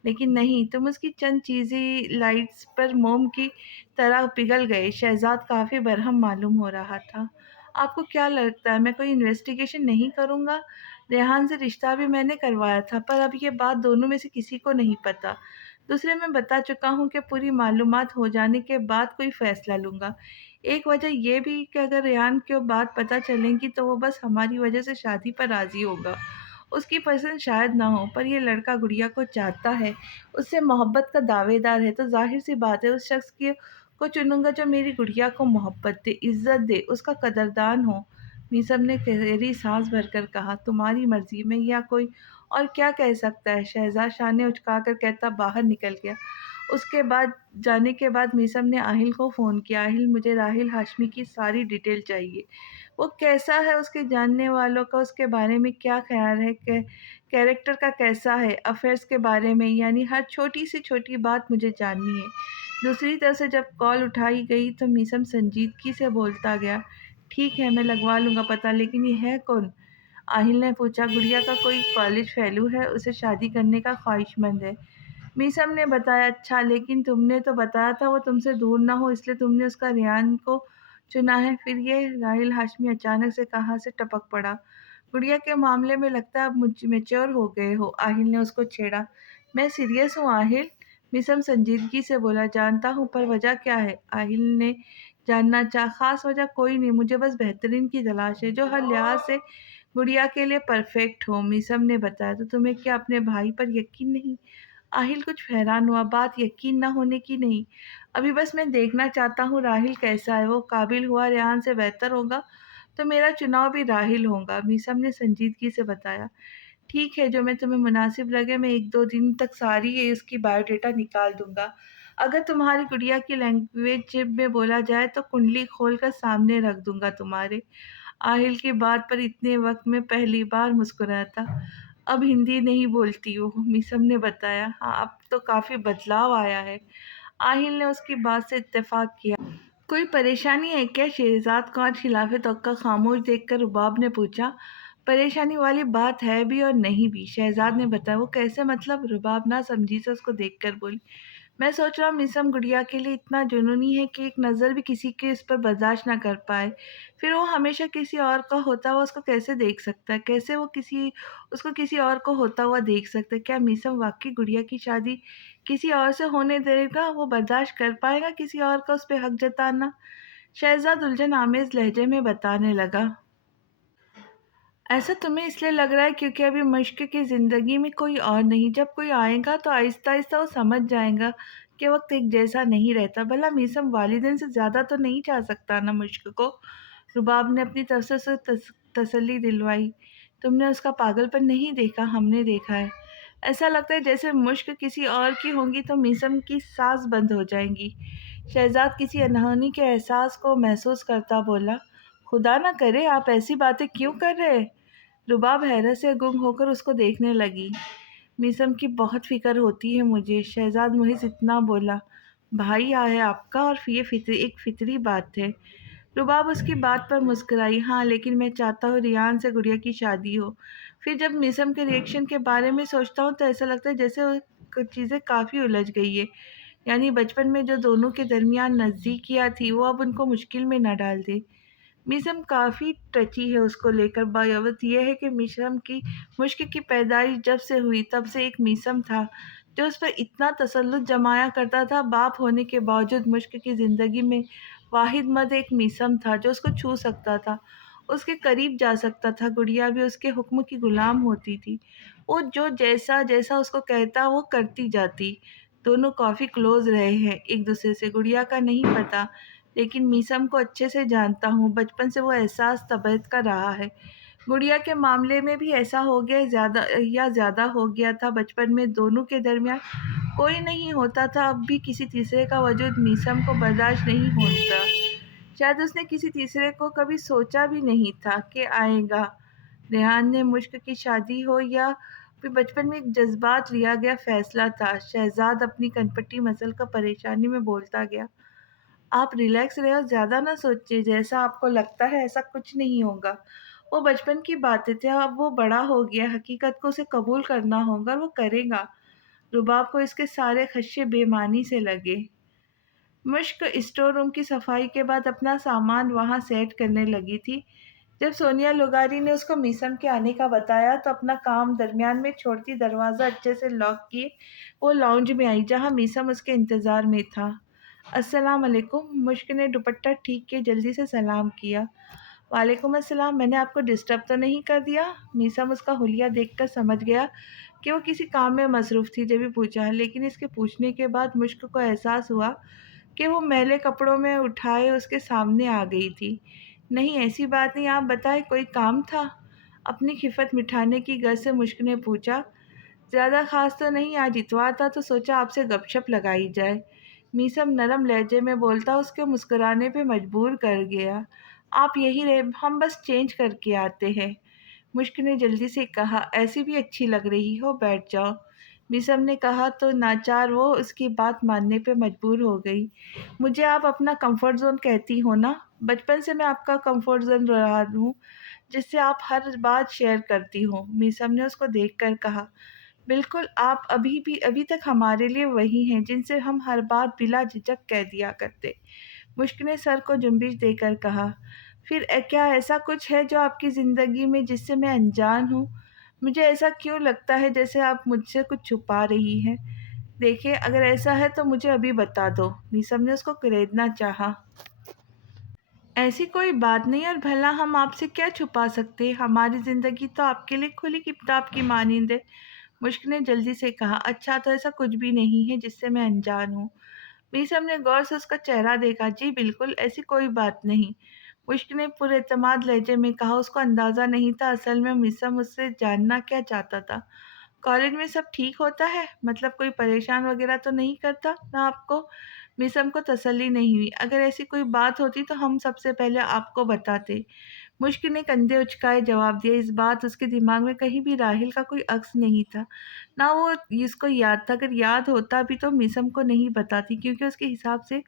लेकिन नहीं, तुम उसकी चंद चीज़ी लाइट्स पर मोम की तरह पिघल गए। शहजाद काफ़ी बरहम मालूम हो रहा था। आपको क्या लगता है मैं कोई इन्वेस्टिगेशन नहीं करूँगा? रेहान से रिश्ता भी मैंने करवाया था, पर अब ये बात दोनों में से किसी को नहीं पता। दूसरे, मैं बता चुका हूँ कि पूरी मालूमात हो जाने के बाद कोई फ़ैसला लूँगा। एक वजह ये भी कि अगर रेहान को बात पता चलेगी तो वो बस हमारी वजह से शादी पर राज़ी होगा। उसकी पसंद शायद ना हो, पर ये लड़का गुड़िया को चाहता है, उससे मोहब्बत का दावेदार है, तो ज़ाहिर-सी बात है उस शख्स की को चुनूँगा जो मेरी गुड़िया को मोहब्बत दे, इज़्ज़त दे, उसका कदरदान हो। मीसम ने गहरी साँस भरकर कहा, तुम्हारी मर्ज़ी, मैं या कोई और क्या कह सकता है? शहज़ाद शाह ने उचकाकर कहता बाहर निकल गया। उसके बाद जाने के बाद मीसम ने आहिल को फ़ोन किया, आहिल, मुझे राहिल हाशमी की सारी डिटेल चाहिए। वो कैसा है, उसके जानने वालों का उसके बारे में क्या ख़्याल है, कैरेक्टर का कैसा है, अफ़ेयर्स के बारे में, यानी हर छोटी से छोटी बात मुझे जाननी है। दूसरी तरफ से जब कॉल उठाई गई तो मीसम संजीदगी से बोलता गया, ठीक है, मैं लगवा लूँगा पता, लेकिन ये है कौन? आहिल ने पूछा, गुड़िया का कोई कॉलेज फेलो है, उसे शादी करने का ख्वाहिशमंद है। मीसम ने बताया, अच्छा, लेकिन तुमने तो बताया था वो तुमसे दूर ना हो, इसलिए तुमने उसका रेहान को चुना है, फिर ये? राहिल हाशमी अचानक से कहाँ से टपक पड़ा। गुड़िया के मामले में लगता है अब मुझ मैच्योर हो गए हो, आहिल ने उसको छेड़ा। मैं सीरियस हूँ आहिल, मिसम संजीदगी से बोला, जानता हूँ, पर वजह क्या है? आहिल ने जानना चाहा। खास वजह कोई नहीं, मुझे बस बेहतरीन की तलाश है जो हर लिहाज से गुड़िया के लिए परफेक्ट हो, मिसम ने बताया। तो तुम्हें क्या अपने भाई पर यकीन नहीं? आहिल कुछ हैरान हुआ, बात यकीन न होने की नहीं, अभी बस मैं देखना चाहता हूँ राहिल कैसा है, वो काबिल हुआ रेहान से बेहतर होगा तो मेरा चुनाव भी राहिल होगा, मीसम ने संजीदगी से बताया। ठीक है, जो मैं तुम्हें मुनासिब लगे, मैं 1-2 दिन तक सारी ये इसकी बायोडेटा निकाल दूँगा। अगर तुम्हारी गुड़िया की लैंग्वेज में बोला जाए तो कुंडली खोल कर सामने रख दूंगा तुम्हारे। आहिल की बात पर इतने वक्त में पहली बार मुस्कुराया था। अब हिंदी नहीं बोलती वो, मिसम ने बताया। हाँ, अब तो काफी बदलाव आया है। आहिल ने उसकी बात से इत्तेफाक किया। कोई परेशानी है क्या? शहजाद को आज खिलाफ तोक्का खामोश देखकर रुबाब ने पूछा। परेशानी वाली बात है भी और नहीं भी, शहजाद ने बताया। वो कैसे मतलब? रुबाब ना समझी से उसको देखकर बोली। मैं सोच रहा हूँ मिसम गुड़िया के लिए इतना जुनूनी है कि एक नज़र भी किसी के इस पर बर्दाश्त ना कर पाए। फिर वो हमेशा किसी और का होता हुआ उसको कैसे देख सकता है? कैसे वो किसी उसको किसी और को होता हुआ देख सकता है? क्या मिसम वाकई गुड़िया की शादी किसी और से होने देगा? वो बर्दाश्त कर पाएगा किसी और का उस पर हक जताना? शहजाद उलझन आमेज लहजे में बताने लगा। ऐसा तुम्हें इसलिए लग रहा है क्योंकि अभी मुश्क की ज़िंदगी में कोई और नहीं। जब कोई आएगा तो आहिस्ता आहिस्ता वो समझ जाएगा कि वक्त एक जैसा नहीं रहता। भला मीसम वालिदैन से ज़्यादा तो नहीं चाह सकता ना मुश्क को? रुबाब ने अपनी तरफ से उसे तसल्ली दिलवाई। तुमने उसका पागलपन नहीं देखा, हमने देखा है। ऐसा लगता है जैसे मुश्क किसी और की होंगी तो मीसम की सांस बंद हो जाएंगी। शहजाद किसी अनहोनी के एहसास को महसूस करता बोला। खुदा ना करे, आप ऐसी बातें क्यों कर रहे? रुबाब हैरत से गुम होकर उसको देखने लगी। मीसम की बहुत फिक्र होती है मुझे, शहजाद मुहिज इतना बोला। भाई है आपका और ये एक फितरी बात है। रुबाब उसकी बात पर मुस्कुराई। हाँ, लेकिन मैं चाहता हूँ रियान से गुड़िया की शादी हो। फिर जब मीसम के रिएक्शन के बारे में सोचता हूँ तो ऐसा लगता है जैसे वो कुछ चीज़ें काफ़ी उलझ गई है। यानी बचपन में जो दोनों के दरमियान नज़दीकियाँ थी वो अब उनको मुश्किल में न डाल दे। मीसम काफ़ी टची है उसको लेकर। बावत यह है कि मीसम की मुश्क की पैदाइश जब से हुई तब से एक मीसम था जो उस पर इतना तसल्लुत जमाया करता था। बाप होने के बावजूद मुश्क की ज़िंदगी में वाहिद मर्द एक मीसम था जो उसको छू सकता था, उसके करीब जा सकता था। गुड़िया भी उसके हुक्म की गुलाम होती थी। वो जो जैसा जैसा उसको कहता वो करती जाती। दोनों काफ़ी क्लोज रहे हैं एक दूसरे से। गुड़िया का नहीं पता, लेकिन मीसम को अच्छे से जानता हूँ। बचपन से वो एहसास तबीयत का रहा है। गुड़िया के मामले में भी ऐसा हो गया, ज़्यादा हो गया था। बचपन में दोनों के दरमियान कोई नहीं होता था, अब भी किसी तीसरे का वजूद मीसम को बर्दाश्त नहीं होता। शायद उसने किसी तीसरे को कभी सोचा भी नहीं था कि आएगा। रेहान ने मुश्क की शादी हो या फिर बचपन में एक जज्बात लिया गया फैसला था। शहजाद अपनी कनपट्टी मसल का परेशानी में बोलता गया। आप रिलैक्स रहे और ज़्यादा ना सोचिए, जैसा आपको लगता है ऐसा कुछ नहीं होगा। वो बचपन की बातें थी, अब वो बड़ा हो गया। हकीकत को उसे कबूल करना होगा और वो करेगा। रुबाब को इसके सारे खदशे बेमानी से लगे। मुश्क स्टोर रूम की सफाई के बाद अपना सामान वहां सेट करने लगी थी। जब सोनिया लुगारी ने उसको मीसम के आने का बताया तो अपना काम दरमियान में छोड़ती दरवाज़ा अच्छे से लॉक किए वो लाउंज में आई जहां मीसम उसके इंतज़ार में था। अस्सलाम वालेकुम, मुश्क ने दुपट्टा ठीक के जल्दी से सलाम किया। वालेकुम अस्सलाम, मैंने आपको डिस्टर्ब तो नहीं कर दिया? मीसम उसका हुलिया देखकर समझ गया कि वो किसी काम में मसरूफ़ थी, जब भी पूछा। लेकिन इसके पूछने के बाद मुश्क को एहसास हुआ कि वो मैले कपड़ों में उठाए उसके सामने आ गई थी। नहीं, ऐसी बात नहीं, आप बताएं, कोई काम था? अपनी खिफत मिटाने की गर्ज से मुश्क ने पूछा। ज़्यादा खास तो नहीं, आज इतवार था तो सोचा आपसे गपशप लगाई जाए। मीसम नरम लहजे में बोलता उसके मुस्कुराने पे मजबूर कर गया। आप यही रहे, हम बस चेंज करके आते हैं। मुश्क ने जल्दी से कहा। ऐसी भी अच्छी लग रही हो, बैठ जाओ। मीसम ने कहा तो नाचार वो उसकी बात मानने पे मजबूर हो गई। मुझे आप अपना कंफर्ट ज़ोन कहती हो ना? बचपन से मैं आपका कंफर्ट ज़ोन रहा हूँ, जिससे आप हर बात शेयर करती हो, मीसम ने उसको देखकर कहा। बिल्कुल, आप अभी तक हमारे लिए वही हैं जिनसे हम हर बात बिला झिझक कह दिया करते। मुश्क ने सर को जुम्बिश देकर कहा। फिर क्या ऐसा कुछ है जो आपकी ज़िंदगी में जिससे मैं अनजान हूँ? मुझे ऐसा क्यों लगता है जैसे आप मुझसे कुछ छुपा रही हैं? देखिए, अगर ऐसा है तो मुझे अभी बता दो, मीसम ने उसको कुरेदना चाहा। ऐसी कोई बात नहीं, और भला हम आपसे क्या छुपा सकते हैं? हमारी ज़िंदगी तो आपके लिए खुली किताब की मानिंद है। मुश्क ने जल्दी से कहा। अच्छा, तो ऐसा कुछ भी नहीं है जिससे मैं अनजान हूँ? मीसम ने गौर से उसका चेहरा देखा। जी बिल्कुल, ऐसी कोई बात नहीं, मुश्क ने पुरएतमाद लहजे में कहा। उसको अंदाज़ा नहीं था असल में मीसम उससे जानना क्या चाहता था। कॉलेज में सब ठीक होता है? मतलब कोई परेशान वगैरह तो नहीं करता ना आपको? मिसम को तसल्ली नहीं हुई। अगर ऐसी कोई बात होती तो हम सबसे पहले आपको बताते। मुश्किल ने कंधे उचकाए जवाब दिया। इस बात उसके दिमाग में कहीं भी राहिल का कोई अक्स नहीं था। ना वो इसको याद था। अगर याद होता भी तो मिसम को नहीं बताती, क्योंकि उसके हिसाब से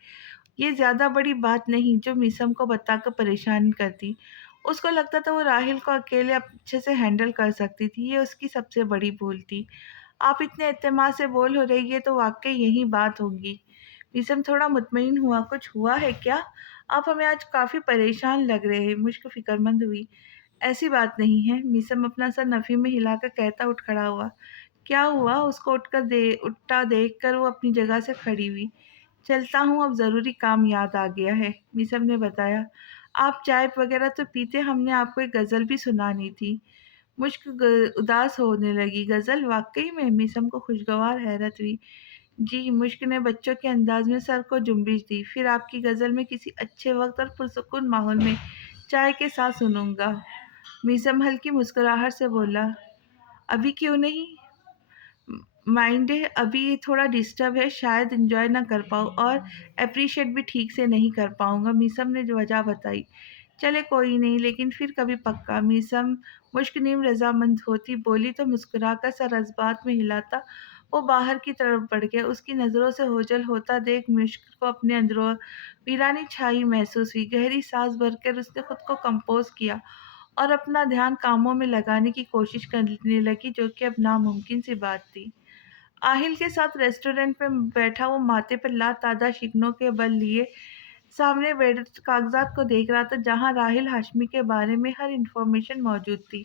ये ज़्यादा बड़ी बात नहीं जो मिसम को बताकर परेशान करती। उसको लगता था वो राहिल को अकेले अच्छे से हैंडल कर सकती थी। ये उसकी सबसे बड़ी भूल थी। आप इतने एतमाद से बोल हो रही है तो वाकई यही बात होगी। मिसम थोड़ा मुतमईन हुआ। कुछ हुआ है क्या? आप हमें आज काफ़ी परेशान लग रहे हैं। मुझको फिक्रमंद हुई। ऐसी बात नहीं है। मिसम अपना सर नफ़ी में हिलाकर कहता उठ खड़ा हुआ। क्या हुआ? उसको उठता देख कर वो अपनी जगह से खड़ी हुई। चलता हूँ, अब ज़रूरी काम याद आ गया है, मिसम ने बताया। आप चाय वगैरह तो पीते, हमने आपको एक गज़ल भी सुनानी थी। उदास होने लगी। गज़ल? वाक़ई में? मिसम को खुशगवार हैरत हुई। जी, मुश्क ने बच्चों के अंदाज़ में सर को जुम्बिश दी। फिर आपकी गज़ल मैं किसी अच्छे वक़्त और पुरसुकून माहौल में चाय के साथ सुनूँगा। मिसम हल्की मुस्कुराहट से बोला, अभी क्यों नहीं? माइंड है अभी थोड़ा डिस्टर्ब है, शायद एंजॉय ना कर पाऊँ और अप्रिशिएट भी ठीक से नहीं कर पाऊँगा। मीसम ने जो वजह बताई। चले कोई नहीं, लेकिन फिर कभी पक्का। मीसम मुश्किल रजामंद होती बोली तो मुस्कुराकर सर जज्बात में हिलाता वो बाहर की तरफ बढ़ गया। उसकी नज़रों से ओझल होता देख मुश्किल को अपने अंदरों वीरानी छाई महसूस हुई। गहरी सांस भरकर उसने खुद को कंपोज किया और अपना ध्यान कामों में लगाने की कोशिश करने लगी, जो कि अब नामुमकिन सी बात थी। आहिल के साथ रेस्टोरेंट में बैठा वो माथे पर लातादाद शिकनों के बल लिए सामने बैठे कागजात को देख रहा था, जहां राहिल हाशमी के बारे में हर इंफॉर्मेशन मौजूद थी।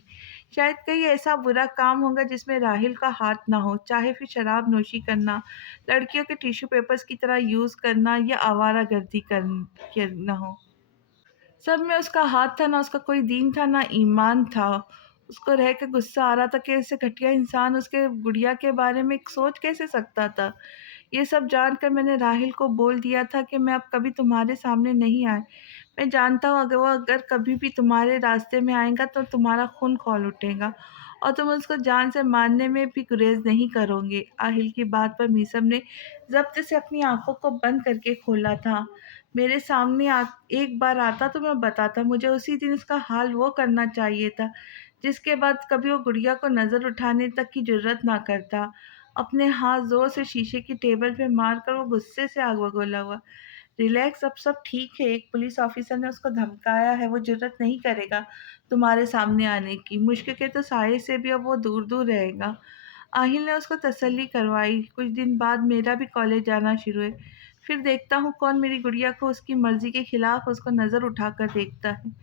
शायद कहीं ऐसा बुरा काम होगा जिसमें राहिल का हाथ ना हो, चाहे फिर शराब नोशी करना, लड़कियों के टिश्यू पेपर्स की तरह यूज़ करना या आवारागर्दी करना हो। सब में उसका हाथ था। ना उसका कोई दीन था, ना ईमान था। उसको रह के गुस्सा आ रहा था कि ऐसे घटिया इंसान उसके गुड़िया के बारे में सोच कैसे सकता था। ये सब जानकर मैंने राहिल को बोल दिया था कि मैं अब कभी तुम्हारे सामने नहीं आए। मैं जानता हूँ अगर कभी भी तुम्हारे रास्ते में आएगा तो तुम्हारा खून खौल उठेगा और तुम उसको जान से मारने में भी गुरेज नहीं करोगे। आहिल की बात पर मीसम ने जब्त से अपनी आंखों को बंद करके खोला था। मेरे सामने एक बार आता तो मैं बताता। मुझे उसी दिन उसका हाल वो करना चाहिए था जिसके बाद कभी वो गुड़िया को नज़र उठाने तक की जुर्रत ना करता। अपने हाथ जोर से शीशे की टेबल पे मारकर वो गुस्से से आग बगोला हुआ। रिलैक्स, अब सब ठीक है। एक पुलिस ऑफिसर ने उसको धमकाया है, वो जुर्रत नहीं करेगा तुम्हारे सामने आने की। मुश्किल के तो साये से भी अब वो दूर दूर रहेगा। आहिल ने उसको तसल्ली करवाई। कुछ दिन बाद मेरा भी कॉलेज जाना शुरू है, फिर देखता हूँ कौन मेरी गुड़िया को उसकी मर्जी के खिलाफ उसको नज़र उठाकर देखता है।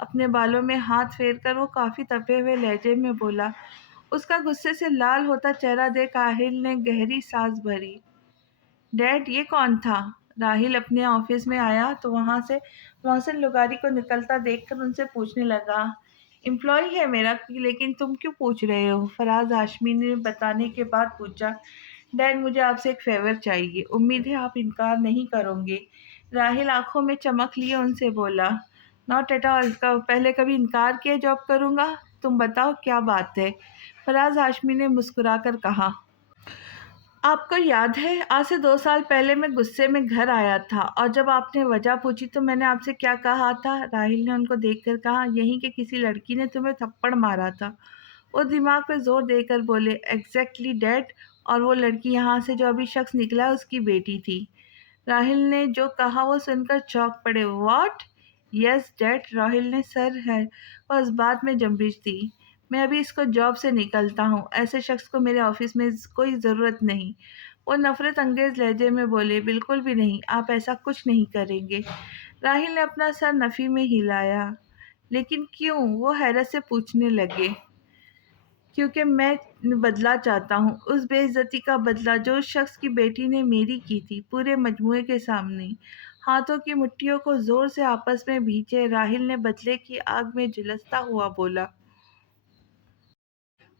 अपने बालों में हाथ फेर कर वो काफ़ी तपे हुए लहजे में बोला। उसका गुस्से से लाल होता चेहरा देख आहिल ने गहरी सांस भरी। डैड, ये कौन था? राहिल अपने ऑफिस में आया तो वहाँ से मोहसिन लुगारी को निकलता देखकर उनसे पूछने लगा। एम्प्लॉय है मेरा, लेकिन तुम क्यों पूछ रहे हो? फराज हाशमी ने बताने के बाद पूछा। डैड, मुझे आपसे एक फेवर चाहिए, उम्मीद है आप इनकार नहीं करोगे। राहिल आंखों में चमक लिए उनसे बोला, नॉट एट ऑल। पहले कभी इनकार किया जॉब करूँगा? तुम बताओ क्या बात है? फराज हाशमी ने मुस्कुरा कर कहा, आपको याद है आज से 2 साल पहले मैं गुस्से में घर आया था और जब आपने वजह पूछी तो मैंने आपसे क्या कहा था? राहिल ने उनको देखकर कहा, यहीं के किसी लड़की ने तुम्हें थप्पड़ मारा था। वो दिमाग पे जोर देकर बोले, एग्जैक्टली डैड। और वो लड़की यहाँ से जो अभी शख्स निकला उसकी बेटी थी। राहिल ने जो कहा वो सुनकर चौंक पड़े। व्हाट? यस डैड, राहिल ने सर है और इस बात में जम्बिश दी। मैं अभी इसको जॉब से निकलता हूँ, ऐसे शख्स को मेरे ऑफिस में कोई ज़रूरत नहीं। वो नफरत अंगेज लहजे में बोले, बिल्कुल भी नहीं, आप ऐसा कुछ नहीं करेंगे। राहिल ने अपना सर नफ़ी में हिलाया। लेकिन क्यों? वो हैरत से पूछने लगे। क्योंकि मैं बदला चाहता हूँ, उस बेइज्जती का बदला जो उस शख्स की बेटी ने मेरी की थी, पूरे मजमुए के सामने। हाथों की मुट्ठियों को जोर से आपस में भींचे राहिल ने बदले की आग में झुलसता हुआ बोला,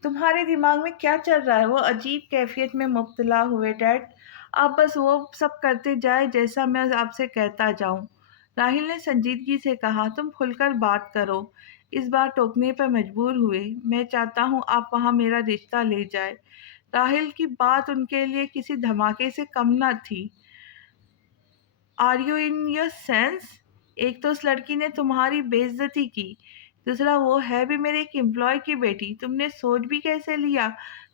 तुम्हारे दिमाग में क्या चल रहा है? वो अजीब कैफियत में मुब्तला हुए। डैड, आप बस वो सब करते जाए जैसा मैं आपसे कहता जाऊं। राहिल ने संजीदगी से कहा, तुम खुलकर बात करो। इस बार टोकने पर मजबूर हुए। मैं चाहता हूँ आप वहाँ मेरा रिश्ता ले जाए। राहिल की बात उनके लिए किसी धमाके से कम न थी। Are you in your sense? एक तो उस लड़की ने तुम्हारी बेइज्जती की, दूसरा वो है भी मेरे एक एम्प्लॉय की बेटी। तुमने सोच भी कैसे लिया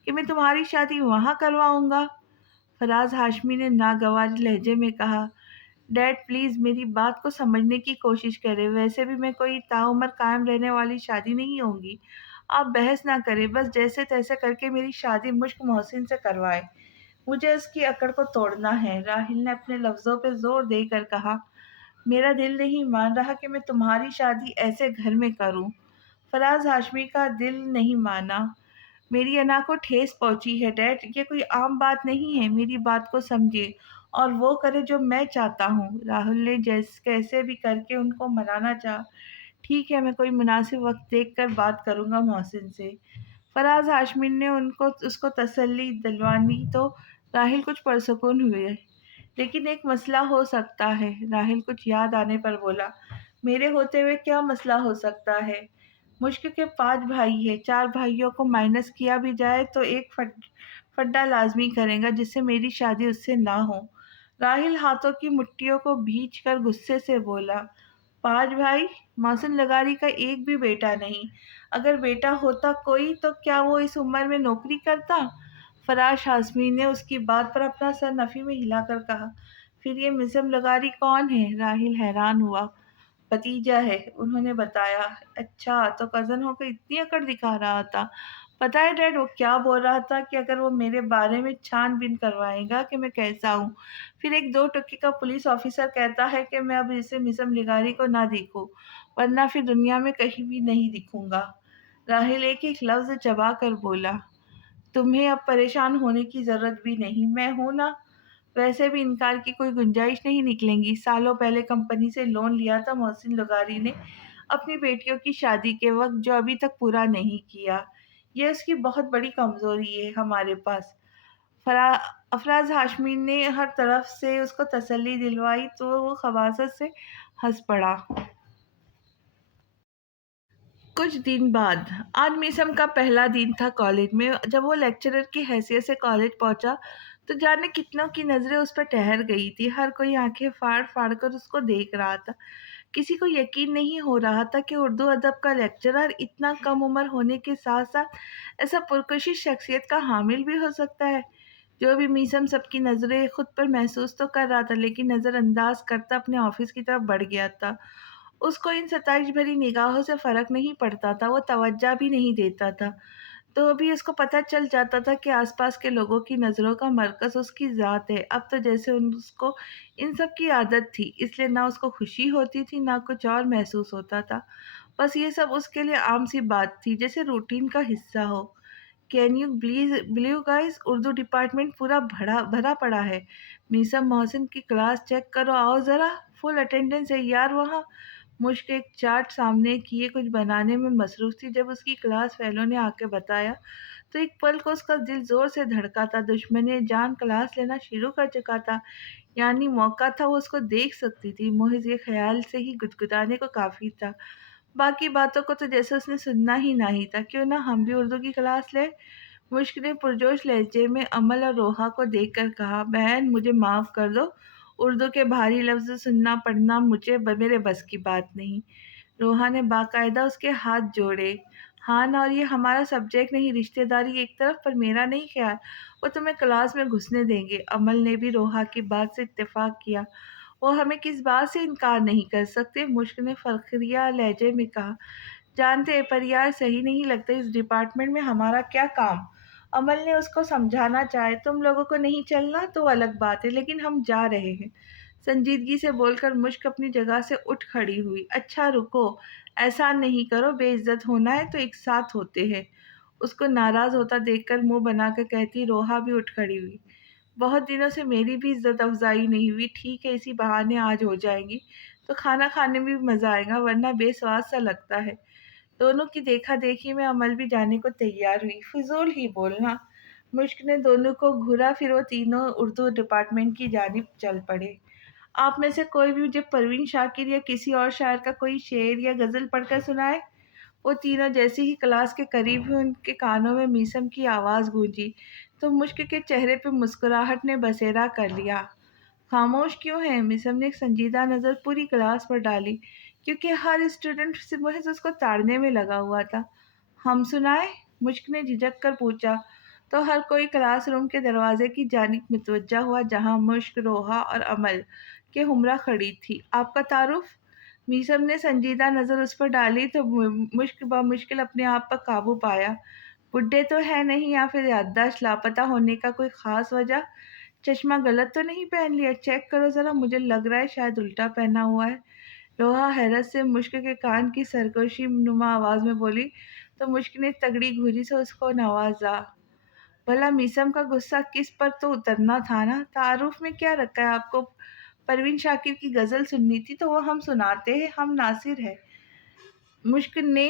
कि मैं तुम्हारी शादी वहाँ करवाऊंगा? फराज हाशमी ने नागवार लहजे में कहा। डैड प्लीज़ मेरी बात को समझने की कोशिश करें। वैसे भी मैं कोई ताउम्र कायम रहने वाली शादी नहीं होगी। आप बहस ना करें, बस जैसे तैसे करके मेरी शादी मुश्क मोहसिन से करवाएं। मुझे उसकी अकड़ को तोड़ना है। राहिल ने अपने लफ्ज़ों पे जोर देकर कहा। मेरा दिल नहीं मान रहा कि मैं तुम्हारी शादी ऐसे घर में करूं। फराज हाशमी का दिल नहीं माना। मेरी अना को ठेस पहुंची है डैड, ये कोई आम बात नहीं है। मेरी बात को समझिए और वो करे जो मैं चाहता हूँ। राहुल ने कैसे भी करके उनको मनाना चाहा। ठीक है, मैं कोई मुनासिब वक्त देख कर बात करूंगा मोहसिन से। फराज हाशमी ने उनको उसको तसल्ली दिलवानी तो राहिल कुछ पुरसुकून हुए। लेकिन एक मसला हो सकता है। राहिल कुछ याद आने पर बोला। मेरे होते हुए क्या मसला हो सकता है? मुश्क के 5 भाई है, 4 भाइयों को माइनस किया भी जाए तो एक फड्डा लाजमी करेगा जिससे मेरी शादी उससे ना हो। राहिल हाथों की मुट्ठियों को भींच कर गुस्से से बोला। 5 भाई? मौसम लगारी का एक भी बेटा नहीं। अगर बेटा होता कोई तो क्या वो इस उम्र में नौकरी करता? फराश हाशमी ने उसकी बात पर अपना सर नफी में हिलाकर कहा। फिर ये मिसम लगारी कौन है? राहिल हैरान हुआ। भतीजा है, उन्होंने बताया। अच्छा, तो कज़न होकर इतनी अकड़ दिखा रहा था। पता है डैड वो क्या बोल रहा था कि अगर वो मेरे बारे में छानबीन करवाएगा कि मैं कैसा हूँ, फिर एक दो टुक्की का पुलिस ऑफिसर कहता है कि मैं अब इसे मिसम लिगारी को ना दिखूं, वरना फिर दुनिया में कहीं भी नहीं दिखूंगा। राहिल एक एक लफ्ज चबा कर बोला। तुम्हें अब परेशान होने की ज़रूरत भी नहीं, मैं हूं ना। वैसे भी इनकार की कोई गुंजाइश नहीं निकलेंगी। सालों पहले कंपनी से लोन लिया था मोहसिन लगारी ने अपनी बेटियों की शादी के वक्त, जो अभी तक पूरा नहीं किया। ये उसकी बहुत बड़ी कमजोरी है हमारे पास। फरा अफराज हाशमी ने हर तरफ से उसको तसल्ली दिलवाई तो वो खबासत से हंस पड़ा। कुछ दिन बाद, आज मीसम का पहला दिन था कॉलेज में। जब वो लेक्चरर की हैसियत से कॉलेज पहुंचा तो जाने कितनों की नज़रें उस पर ठहर गई थी। हर कोई आंखें फाड़ फाड़ कर उसको देख रहा था। किसी को यकीन नहीं हो रहा था कि उर्दू अदब का लेक्चरर इतना कम उम्र होने के साथ साथ ऐसा पुरकशिश शख्सियत का हामिल भी हो सकता है। जो भी मीसम सबकी नज़रें खुद पर महसूस तो कर रहा था, लेकिन नज़रअंदाज करता अपने ऑफिस की तरफ बढ़ गया था। उसको इन सताइश भरी निगाहों से फ़र्क नहीं पड़ता था, वो तवज्जो भी नहीं देता था। तो भी उसको पता चल जाता था कि आसपास के लोगों की नज़रों का मरकज़ उसकी ज़ात है। अब तो जैसे उसको इन सब की आदत थी, इसलिए ना उसको खुशी होती थी ना कुछ और महसूस होता था। बस ये सब उसके लिए आम सी बात थी, जैसे रूटीन का हिस्सा हो। Can you please believe guys, Urdu department पूरा भरा भरा पड़ा है। मीसम मोहसिन की क्लास चेक करो, आओ ज़रा। फुल अटेंडेंस है यार वहाँ। मुश्क एक चार्ट सामने किए कुछ बनाने में मसरूफ़ थी। जब उसकी क्लास फेलो ने आके बताया तो एक पल को उसका दिल ज़ोर से धड़का था। दुश्मन जान क्लास लेना शुरू कर चुका था, यानी मौका था वो उसको देख सकती थी। मोहिज ये ख़्याल से ही गुदगुदाने को काफ़ी था। बाकी बातों को तो जैसे उसने सुनना ही नहीं था। क्यों ना हम भी उर्दू की क्लास लें? मुश्क ने पुरजोश लहजे में अमल और रोहा को देखकर कहा। बहन मुझे माफ़ कर दो, उर्दू के भारी लफ्ज़ सुनना पढ़ना मेरे बस की बात नहीं। रोहा ने बाकायदा उसके हाथ जोड़े। हाँ ना, और ये हमारा सब्जेक्ट नहीं, रिश्तेदारी एक तरफ, पर मेरा नहीं ख्याल वो तुम्हें क्लास में घुसने देंगे। अमल ने भी रोहा की बात से इत्तेफाक किया। वो हमें किस बात से इनकार नहीं कर सकते? मुश्क ने फखरिया लहजे में कहा। जानते हैं, पर यार सही नहीं लगता, इस डिपार्टमेंट में हमारा क्या काम? अमल ने उसको समझाना चाहे। तुम लोगों को नहीं चलना तो अलग बात है, लेकिन हम जा रहे हैं, संजीदगी से बोलकर मुश्क अपनी जगह से उठ खड़ी हुई। अच्छा रुको, ऐसा नहीं करो, बेइज्जत होना है तो एक साथ होते हैं। उसको नाराज होता देखकर मुंह बनाकर कहती रोहा भी उठ खड़ी हुई। बहुत दिनों से मेरी भी इज्जत अफजाई नहीं हुई। ठीक है, इसी बहाने आज हो जाएंगी तो खाना खाने में भी मज़ा आएगा, वरना बेस्वाद सा लगता है। दोनों की देखा देखी में अमल भी जाने को तैयार हुई। फिजूल ही बोलना। मुश्क ने दोनों को घूरा, फिर वो तीनों उर्दू डिपार्टमेंट की जानिब चल पड़े। आप में से कोई भी मुझे परवीन शाकिर या किसी और शायर का कोई शेर या गज़ल पढ़कर सुनाए। وہ تینوں جیسے ہی کلاس کے قریب ہوئے ان کے کانوں میں میسم کی آواز گونجی تو مشک کے چہرے پہ مسکراہٹ نے بسیرا کر لیا۔ خاموش کیوں ہے؟ میسم نے ایک سنجیدہ نظر پوری کلاس پر ڈالی کیونکہ ہر اسٹوڈنٹ سے محض اس کو تاڑنے میں لگا ہوا تھا۔ ہم سنائے؟ مشک نے جھجک کر پوچھا تو ہر کوئی کلاس روم کے دروازے کی جانب متوجہ ہوا جہاں مشک، روحا اور عمل کے ہمراہ کھڑی تھی۔ آپ کا تعارف؟ میسم نے سنجیدہ نظر اس پر ڈالی تو مشک بمشکل اپنے آپ پر قابو پایا۔ بڈھے تو ہے نہیں یا پھر یادداشت لاپتہ ہونے کا کوئی خاص وجہ؟ چشمہ غلط تو نہیں پہن لیا؟ چیک کرو ذرا، مجھے لگ رہا ہے شاید الٹا پہنا ہوا ہے۔ روحا حیرت سے مشک کے کان کی سرگوشی نما آواز میں بولی تو مشک نے تگڑی گھوری سے اس کو نوازا۔ بھلا میسم کا غصہ کس پر تو اترنا تھا نا۔ تعارف میں کیا رکھا ہے آپ کو؟ پروین شاکر کی غزل سننی تھی تو وہ ہم سناتے ہیں، ہم ناصر ہے۔ مشک نے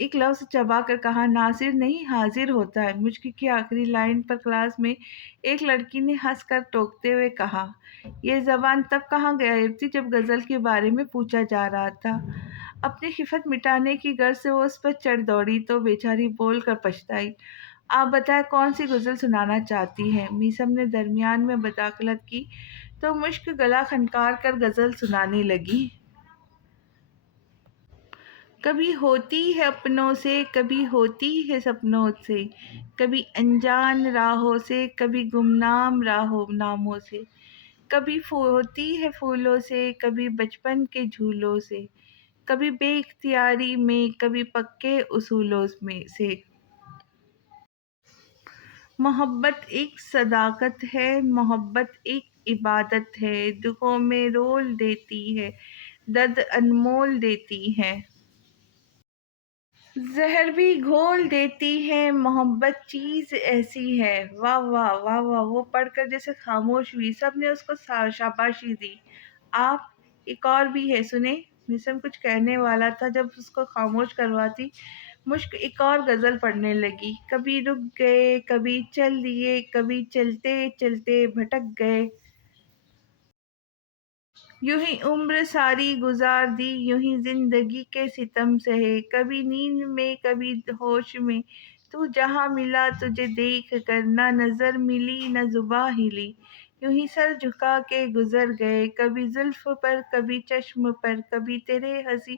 ایک لفظ چبا کر کہا، ناصر نہیں حاضر ہوتا ہے۔ مشک کی آخری لائن پر کلاس میں ایک لڑکی نے ہنس کر ٹوکتے ہوئے کہا، یہ زبان تب کہاں غائب تھی جب غزل کے بارے میں پوچھا جا رہا تھا۔ اپنی خفت مٹانے کی غرض سے وہ اس پر چڑھ دوڑی تو بیچاری بول کر پچھتائی۔ آپ بتائیں کون سی غزل سنانا چاہتی ہیں؟ میسم نے درمیان میں مداخلت کی تو مشک گلا کھنکار کر غزل سنانے لگی۔ کبھی ہوتی ہے اپنوں سے، کبھی ہوتی ہے سپنوں سے، کبھی انجان راہوں سے، کبھی گمنام ناموں سے، کبھی ہوتی ہے پھولوں سے، کبھی بچپن کے جھولوں سے، کبھی بے اختیاری میں، کبھی پکے اصولوں میں سے۔ محبت ایک صداقت ہے، محبت ایک عبادت ہے، دکھوں میں رول دیتی ہے، درد انمول دیتی ہے، زہر بھی گھول دیتی ہے، محبت چیز ایسی ہے۔ واہ واہ واہ واہ! وہ پڑھ کر جیسے خاموش ہوئی، سب نے اس کو شاباشی دی۔ آپ، ایک اور بھی ہے، سنیں۔ میسم کچھ کہنے والا تھا جب اس کو خاموش کرواتی مشک ایک اور غزل پڑھنے لگی۔ کبھی رک گئے، کبھی چل دیے، کبھی چلتے چلتے بھٹک گئے، یوں ہی عمر ساری گزار دی، یوں ہی زندگی کے ستم سہے، کبھی نیند میں کبھی ہوش میں، تو جہاں ملا تجھے دیکھ کر، نہ نظر ملی نہ زباں ہلی، یوں ہی سر جھکا کے گزر گئے، کبھی زلف پر کبھی چشم پر، کبھی تیرے ہنسی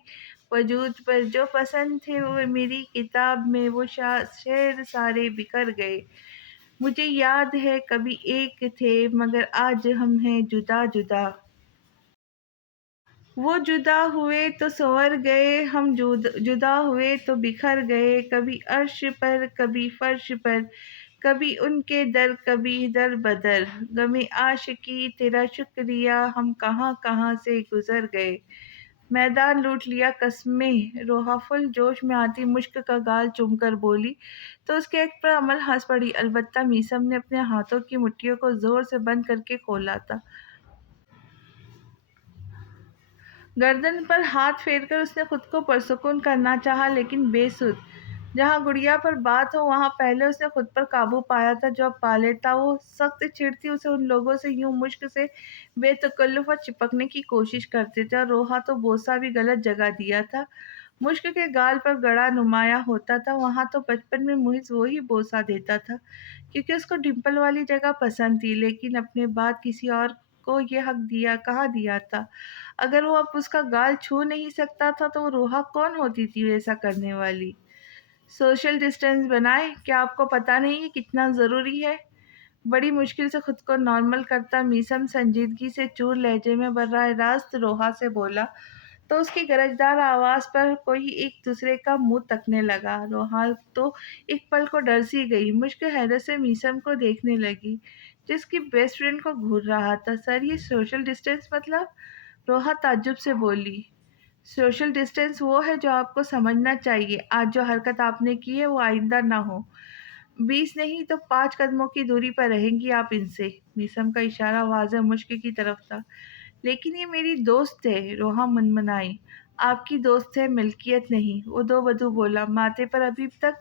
وجود پر، جو پسند تھے وہ میری کتاب میں، وہ شعر سارے بکھر گئے، مجھے یاد ہے کبھی ایک تھے مگر آج ہم ہیں جدا جدا، وہ جدا ہوئے تو سنور گئے، ہم جدا ہوئے تو بکھر گئے، کبھی عرش پر کبھی فرش پر، کبھی ان کے در کبھی در بدر، غم عاشقی تیرا شکریہ، ہم کہاں کہاں سے گزر گئے، میدان لوٹ لیا قسمیں۔ روحا فل جوش میں آتی مشک کا گال چوم کر بولی تو اس کے ایک پر عمل ہنس پڑی، البتہ میسم نے اپنے ہاتھوں کی مٹھیوں کو زور سے بند کر کے کھولا تھا۔ گردن پر ہاتھ پھیر کر اس نے خود کو پرسکون کرنا چاہا لیکن بے سود۔ جہاں گڑیا پر بات ہو وہاں پہلے اس نے خود پر قابو پایا تھا جو اب پا لیتا۔ وہ سخت چھڑتی اسے ان لوگوں سے یوں مشک سے بے تکلف اور چپکنے کی کوشش کرتے تھے، اور روحا تو بوسہ بھی غلط جگہ دیا تھا۔ مشک کے گال پر گڑا نمایاں ہوتا تھا، وہاں تو بچپن میں محض وہی بوسہ دیتا تھا کیونکہ اس کو ڈمپل والی جگہ پسند تھی، لیکن اپنے بعد کسی اور کو یہ حق کہاں دیا تھا؟ اگر وہ اب اس کا گال چھو نہیں سکتا تھا تو وہ روحا کون ہوتی تھی ایسا کرنے والی؟ سوشل ڈسٹینس بنائے، کیا آپ کو پتہ نہیں یہ کتنا ضروری ہے؟ بڑی مشکل سے خود کو نارمل کرتا میسم سنجیدگی سے چور لہجے میں براہ راست روحا سے بولا تو اس کی گرجدار آواز پر کوئی ایک دوسرے کا منہ تکنے لگا۔ روحا تو ایک پل کو ڈر سی گئی۔ مشک حیرت سے میسم کو دیکھنے لگی جس کی بیسٹ فرینڈ کو گھور رہا تھا۔ سر، یہ سوشل ڈسٹینس مطلب؟ روحا تعجب سے بولی، سوشل ڈسٹینس وہ ہے جو آپ کو سمجھنا چاہیے۔ آج جو حرکت آپ نے کی ہے وہ آئندہ نہ ہو۔ 20 نہیں تو 5 قدموں کی دوری پر رہیں گی آپ ان سے۔ میسم کا اشارہ واضح مشک کی طرف تھا۔ لیکن یہ میری دوست ہے، روحا منمنائی۔ آپ کی دوست ہے، ملکیت نہیں، وہ دو بدو بولا۔ ماتھے پر ابھی تک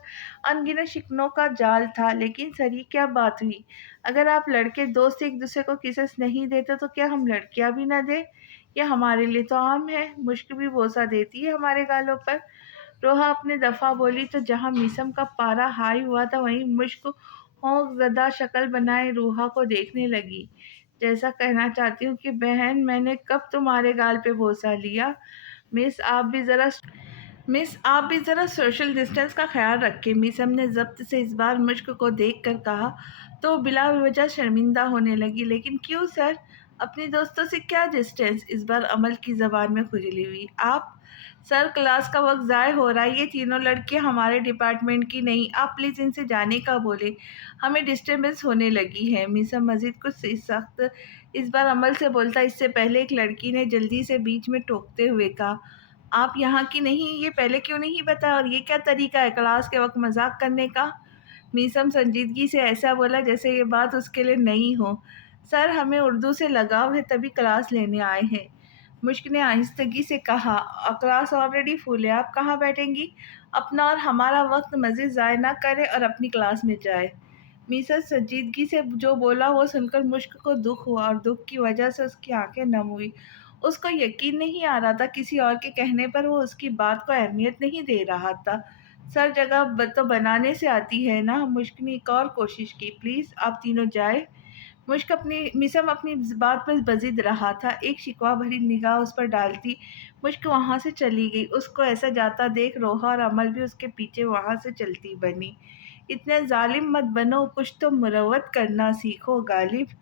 ان گنت شکنوں کا جال تھا، لیکن سر یہ کیا بات ہوئی؟ اگر آپ لڑکے دوست ایک دوسرے کو کسس نہیں دیتے تو کیا ہم لڑکیاں بھی نہ دیں؟ یہ ہمارے لیے تو عام ہے، مشک بھی بوسہ دیتی ہے ہمارے گالوں پر۔ روحا اپنے دفعہ بولی تو جہاں میسم کا پارا ہائی ہوا تھا وہیں مشک ہونک زدہ شکل بنائے روحا کو دیکھنے لگی، جیسا کہنا چاہتی ہوں کہ بہن میں نے کب تمہارے گال پہ بوسہ لیا۔ مس آپ بھی ذرا سوشل ڈسٹینس کا خیال رکھیں، میسم نے ضبط سے اس بار مشک کو دیکھ کر کہا تو بلا وجہ شرمندہ ہونے لگی۔ لیکن کیوں سر؟ اپنی دوستوں سے کیا ڈسٹینس؟ اس بار عمل کی زبان میں کھجلی ہوئی۔ آپ سر کلاس کا وقت ضائع ہو رہا ہے، یہ تینوں لڑکیاں ہمارے ڈپارٹمنٹ کی نہیں، آپ پلیز ان سے جانے کا بولے، ہمیں ڈسٹربنس ہونے لگی ہے۔ میسم مزید کچھ سخت اس بار عمل سے بولتا اس سے پہلے ایک لڑکی نے جلدی سے بیچ میں ٹوکتے ہوئے کہا، آپ یہاں کی نہیں، یہ پہلے کیوں نہیں بتایا، اور یہ کیا طریقہ ہے کلاس کے وقت مذاق کرنے کا؟ میسم سنجیدگی سے ایسا بولا جیسے یہ بات اس کے لیے نہیں ہو۔ سر ہمیں اردو سے لگاؤ ہے تبھی کلاس لینے آئے ہیں۔ مشک نے آہستگی سے کہا، کلاس آلریڈی فل ہے، آپ کہاں بیٹھیں گی؟ اپنا اور ہمارا وقت مزید ضائع نہ کرے اور اپنی کلاس میں جائے۔ میسم سنجیدگی سے جو بولا وہ سن کر مشک کو دکھ ہوا اور دکھ کی وجہ سے اس کی آنکھیں نم ہوئی۔ اس کو یقین نہیں آ رہا تھا، کسی اور کے کہنے پر وہ اس کی بات کو اہمیت نہیں دے رہا تھا۔ سر جگہ تو بنانے سے آتی ہے نا؟ مشک نے ایک اور کوشش کی، پلیز آپ تینوں جائیں۔ میسم اپنی بات پر بضد رہا تھا، ایک شکوہ بھری نگاہ اس پر ڈالتی مشک وہاں سے چلی گئی۔ اس کو ایسا جاتا دیکھ روحا اور عمل بھی اس کے پیچھے وہاں سے چلتی بنی۔ اتنے ظالم مت بنو، کچھ تو مروت کرنا سیکھو غالب،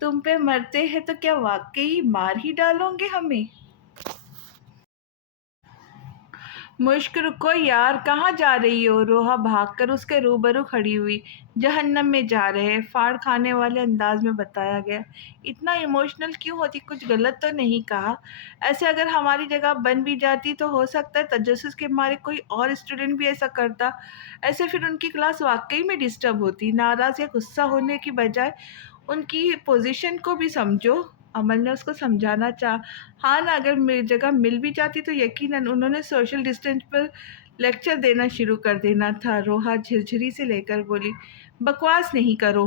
تم پہ مرتے ہیں تو کیا واقعی مار ہی ڈالو گے ہمیں؟ مشک رکو یار، کہاں جا رہی ہو؟ روحا بھاگ کر اس کے روبرو کھڑی ہوئی۔ جہنم میں جا رہے، پھاڑ کھانے والے انداز میں بتایا گیا۔ اتنا ایموشنل کیوں ہوتی؟ کچھ غلط تو نہیں کہا؟ ایسے اگر ہماری جگہ بن بھی جاتی تو ہو سکتا ہے تجسس کے مارے کوئی اور اسٹوڈنٹ بھی ایسا کرتا، ایسے پھر ان کی کلاس واقعی میں ڈسٹرب ہوتی۔ ناراض یا غصہ ہونے کی بجائے ان کی پوزیشن کو بھی سمجھو۔ عمل نے اس کو سمجھانا چاہا، ہاں نا، اگر جگہ مل بھی جاتی تو یقیناً انہوں نے سوشل ڈسٹینس پر لیکچر دینا شروع کر دینا تھا۔ روحا جھرجھری سے لے کر بولی، بکواس نہیں کرو۔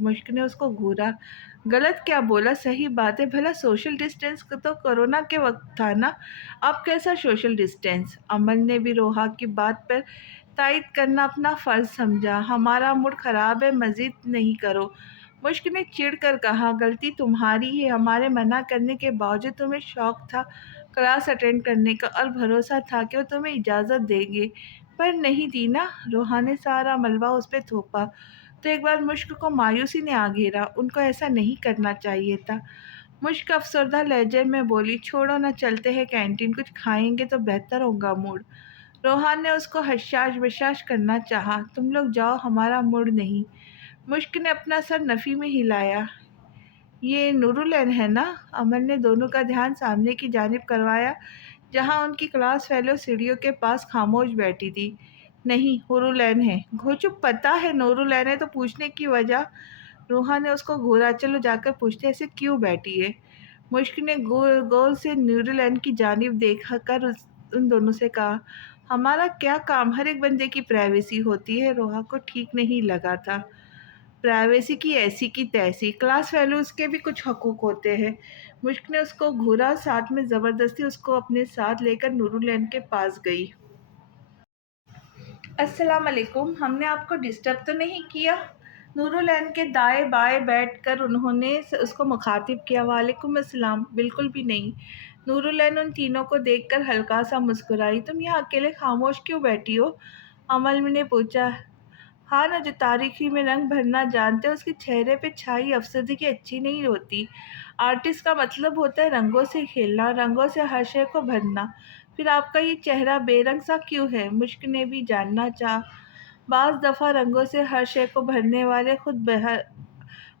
مشک نے اس کو گھورا، غلط کیا بولا؟ صحیح بات ہے، بھلا سوشل ڈسٹینس تو کورونا کے وقت تھا نا، اب کیسا سوشل ڈسٹینس؟ عمل نے بھی روحا کی بات پر تائید کرنا اپنا فرض سمجھا، ہمارا موڈ خراب ہے، مزید نہیں کرو۔ مشک نے چڑ کر کہا، غلطی تمہاری ہے، ہمارے منع کرنے کے باوجود تمہیں شوق تھا کلاس اٹینڈ کرنے کا اور بھروسہ تھا کہ وہ تمہیں اجازت دیں گے، پر نہیں دی نا۔ روحا نے سارا ملبہ اس پہ تھوپا تو ایک بار مشک کو مایوسی نے آ گھیرا، ان کو ایسا نہیں کرنا چاہیے تھا۔ مشک افسردہ لہجے میں بولی، چھوڑو نہ، چلتے ہیں کینٹین، کچھ کھائیں گے تو بہتر ہوگا موڈ۔ روحا نے اس کو حشاش بشاش کرنا چاہا، تم لوگ جاؤ، ہمارا موڈ نہیں۔ مشک نے اپنا سر نفی میں ہلایا، یہ نورالعین ہے نا؟ عمل نے دونوں کا دھیان سامنے کی جانب کروایا جہاں ان کی کلاس فیلو سیڑھیوں کے پاس خاموش بیٹھی تھی۔ نہیں، حورالعین ہے۔ چپ، پتہ ہے نورالعین ہے تو پوچھنے کی وجہ؟ روحا نے اس کو گھورا، چلو جا کر پوچھتے ایسے کیوں بیٹھی ہے؟ مشک نے گول سے نورالعین کی جانب دیکھ کر ان دونوں سے کہا، ہمارا کیا کام، ہر ایک بندے کی پرائیویسی ہوتی ہے۔ روحا کو ٹھیک نہیں لگا تھا، پرائیویسی کی ایسی کی تیسی، کلاس فیلوز کے بھی کچھ حقوق ہوتے ہیں۔ مشک نے اس کو گھورا، ساتھ میں زبردستی اس کو اپنے ساتھ لے کر نورالعین کے پاس گئی۔ السلام علیکم، ہم نے آپ کو ڈسٹرب تو نہیں کیا؟ نورالعین کے دائیں بائیں بیٹھ کر انہوں نے اس کو مخاطب کیا۔ وعلیکم السلام، بالکل بھی نہیں۔ نورالعین ان تینوں کو دیکھ کر ہلکا سا مسکرائی، تم یہاں اکیلے خاموش کیوں بیٹھی ہو؟ عمل نے پوچھا۔ ہاں نا، جو تاریکی میں رنگ بھرنا جانتے اس کے چہرے پہ چھائی افسردگی اچھی نہیں ہوتی۔ آرٹسٹ کا مطلب ہوتا ہے رنگوں سے کھیلنا، رنگوں سے ہر شے کو بھرنا، پھر آپ کا یہ چہرہ بے رنگ سا کیوں ہے؟ مشک نے بھی جاننا چاہا۔ بعض دفعہ رنگوں سے ہر شے کو بھرنے والے خود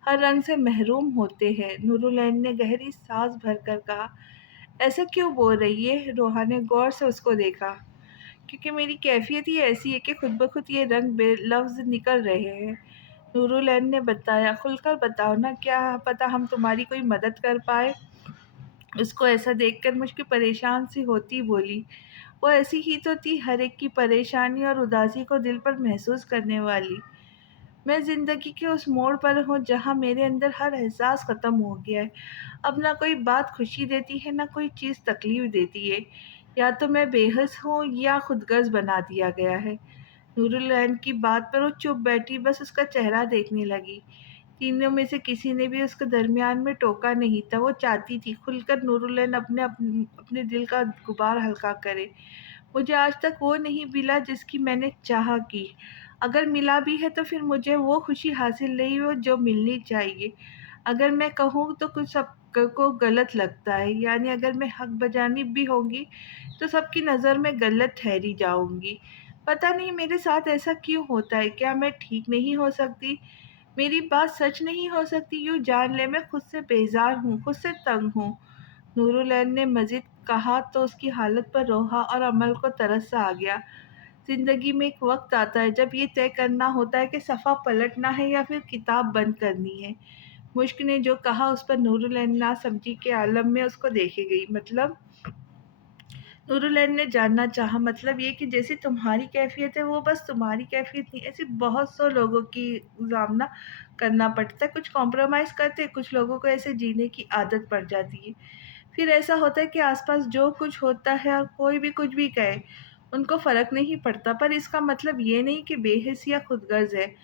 ہر رنگ سے محروم ہوتے ہیں۔ نورالعین نے گہری سانس بھر کر کہا، ایسا کیوں بول رہی ہے؟ روحا نے غور سے اس کو دیکھا، کیونکہ میری کیفیت ہی ایسی ہے کہ خود بخود یہ رنگ بے لفظ نکل رہے ہیں۔ نورالعین نے بتایا، کھل کر بتاؤ نا، کیا پتہ ہم تمہاری کوئی مدد کر پائے۔ اس کو ایسا دیکھ کر مجھ کی پریشان سی ہوتی بولی، وہ ایسی ہی تو تھی، ہر ایک کی پریشانی اور اداسی کو دل پر محسوس کرنے والی۔ میں زندگی کے اس موڑ پر ہوں جہاں میرے اندر ہر احساس ختم ہو گیا ہے، اب نہ کوئی بات خوشی دیتی ہے نہ کوئی چیز تکلیف دیتی ہے، या तो मैं बेहस हूँ या खुदगर्ज बना दिया गया है। नूरुलैन की बात पर वो चुप बैठी, बस उसका चेहरा देखने लगी। तीनों में से किसी ने भी उसको दरमियान में टोका नहीं था। वो चाहती थी खुलकर नूरुलैन अपने दिल का गुबार हल्का करे। मुझे आज तक वो नहीं मिला जिसकी मैंने चाह की। अगर मिला भी है तो फिर मुझे वो खुशी हासिल नहीं हो जो मिलनी चाहिए। अगर मैं कहूँ तो कुछ सबको गलत लगता है, यानी अगर मैं हक बजानी भी होगी तो सबकी नज़र में गलत ठहरी जाऊंगी। पता नहीं मेरे साथ ऐसा क्यों होता है। क्या मैं ठीक नहीं हो सकती? मेरी बात सच नहीं हो सकती? यूँ जान ले मैं खुद से बेजार हूँ, खुद से तंग हूँ। नूरुलैन ने मज़ीद कहा तो उसकी हालत पर रोहा और अमल को तरस सा आ गया। ज़िंदगी में एक वक़्त आता है जब ये तय करना होता है कि सफ़ा पलटना है या फिर किताब बंद करनी है। मुश्क ने जो कहा उस पर नूरुलैन नासमझी के आलम में उसको देखे गई। मतलब? नूरुलैन ने जानना चाहा। मतलब ये कि जैसी तुम्हारी कैफ़ियत है वो बस तुम्हारी कैफ़ियत नहीं, ऐसे बहुत सौ लोगों की सामना करना पड़ता है। कुछ कॉम्प्रोमाइज़ करते हैं, कुछ लोगों को ऐसे जीने की आदत पड़ जाती है। फिर ऐसा होता है कि आसपास जो कुछ होता है और कोई भी कुछ भी कहे, उनको फ़र्क नहीं पड़ता। पर इसका मतलब ये नहीं कि बेहिस या खुदगर्ज़ है।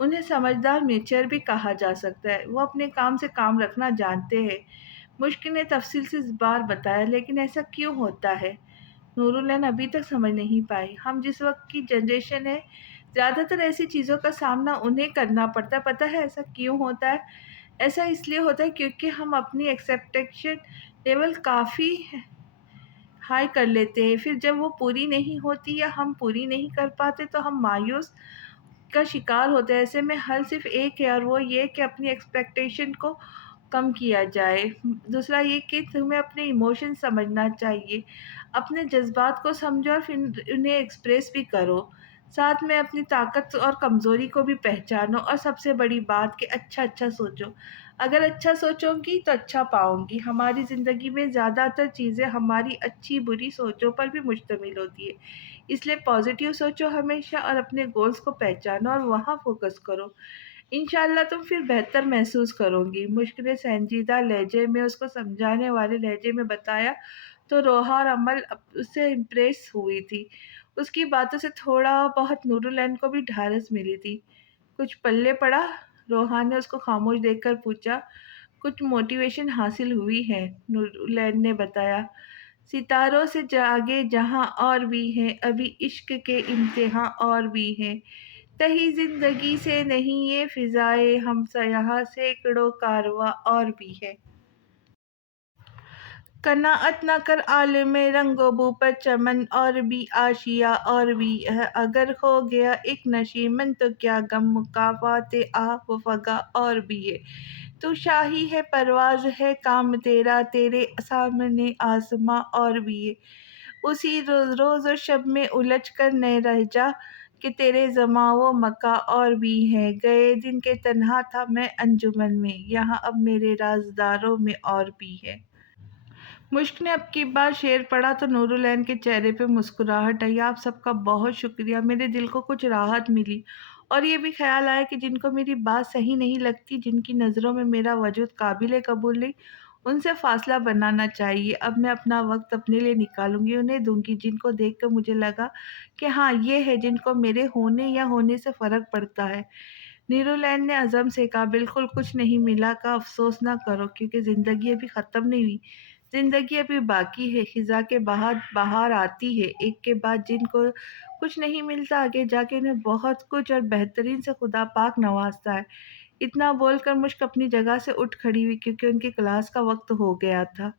उन्हें समझदार नेचर भी कहा जा सकता है। वो अपने काम से काम रखना जानते हैं। मुश्किल ने तफसील से इस बार बताया, लेकिन ऐसा क्यों होता है? नूरुलैन अभी तक समझ नहीं पाई। हम जिस वक्त की जनरेशन है, ज़्यादातर ऐसी चीज़ों का सामना उन्हें करना पड़ता है। पता है ऐसा क्यों होता है? ऐसा इसलिए होता है क्योंकि हम अपनी एक्सेप्टेशन लेवल काफ़ी हाई कर लेते हैं। फिर जब वो पूरी नहीं होती या हम पूरी नहीं कर पाते तो हम मायूस का शिकार होते हैं। ऐसे में हल सिर्फ एक है और वो ये कि अपनी एक्सपेक्टेशन को कम किया जाए। दूसरा ये कि तुम्हें अपने इमोशन समझना चाहिए। अपने जज़्बात को समझो और फिर उन्हें एक्सप्रेस भी करो। साथ में अपनी ताकत और कमज़ोरी को भी पहचानो और सबसे बड़ी बात कि अच्छा-अच्छा सोचो। अगर अच्छा सोचूँगी तो अच्छा पाऊँगी। हमारी ज़िंदगी में ज़्यादातर चीज़ें हमारी अच्छी-बुरी सोचों पर भी मुश्तमिल होती है। इसलिए पॉज़िटिव सोचो हमेशा और अपने गोल्स को पहचानो और वहाँ फ़ोकस करो। इंशाअल्लाह तुम फिर बेहतर महसूस करोगी। मुश्क ने संजीदा लहजे में उसको समझाने वाले लहजे में बताया तो रोहा और अमल उससे इम्प्रेस हुई थी। उसकी बातों से थोड़ा बहुत नूरुलैन को भी ढारस मिली थी। कुछ पल्ले पड़ा? रोहा ने उसको खामोश देखकर पूछा। कुछ मोटिवेशन हासिल हुई है, नूरुलैन ने बताया। सितारों से आगे जहाँ और भी हैं, अभी इश्क के इम्तिहान और भी हैं। तही जिंदगी से नहीं ये फिजाए हम यहाँ सैकड़ों कारवां और भी है। कनाअत न कर आलिम रंगो बू पर चमन और भी आशिया और भी है। अगर हो गया एक नशीमन तो क्या गम मुकाफाते आ वो फगा और भी है। तू शाही है परवाज़ है काम तेरा तेरे सामने आसमां और भी है। उसी रोज़ और शब में उलझ कर न रह जा कि तेरे ज़मां व मका और भी हैं। गए दिन के तन्हा था मैं अंजुमन में, यहाँ अब मेरे राज़दारों में और भी है। मुश्क ने अब की बार शेर पढ़ा तो नूरुलैन के चेहरे पे मुस्कुराहट आई। आप सबका बहुत शुक्रिया, मेरे दिल को कुछ राहत मिली और ये भी ख्याल आया कि जिनको मेरी बात सही नहीं लगती, जिनकी नज़रों में मेरा वजूद काबिल कबूल नहीं, उनसे फ़ासला बनाना चाहिए। अब मैं अपना वक्त अपने लिए निकालूंगी, उन्हें दूंगी जिनको देख कर मुझे लगा कि हाँ ये है जिनको मेरे होने या होने से फ़र्क पड़ता है। नीरूलैंड ने अज़म से कहा, बिल्कुल कुछ नहीं मिला का अफ़सोस ना करो क्योंकि ज़िंदगी अभी ख़त्म नहीं हुई। ज़िंदगी अभी बाकी है, ख़िज़ा के बाहर बाहर आती है, एक के बाद जिनको कुछ नहीं मिलता आगे जाके उन्हें बहुत कुछ और बेहतरीन से खुदा पाक नवाज़ता है। इतना बोलकर मुश्क अपनी जगह से उठ खड़ी हुई क्योंकि उनकी क्लास का वक़्त हो गया था।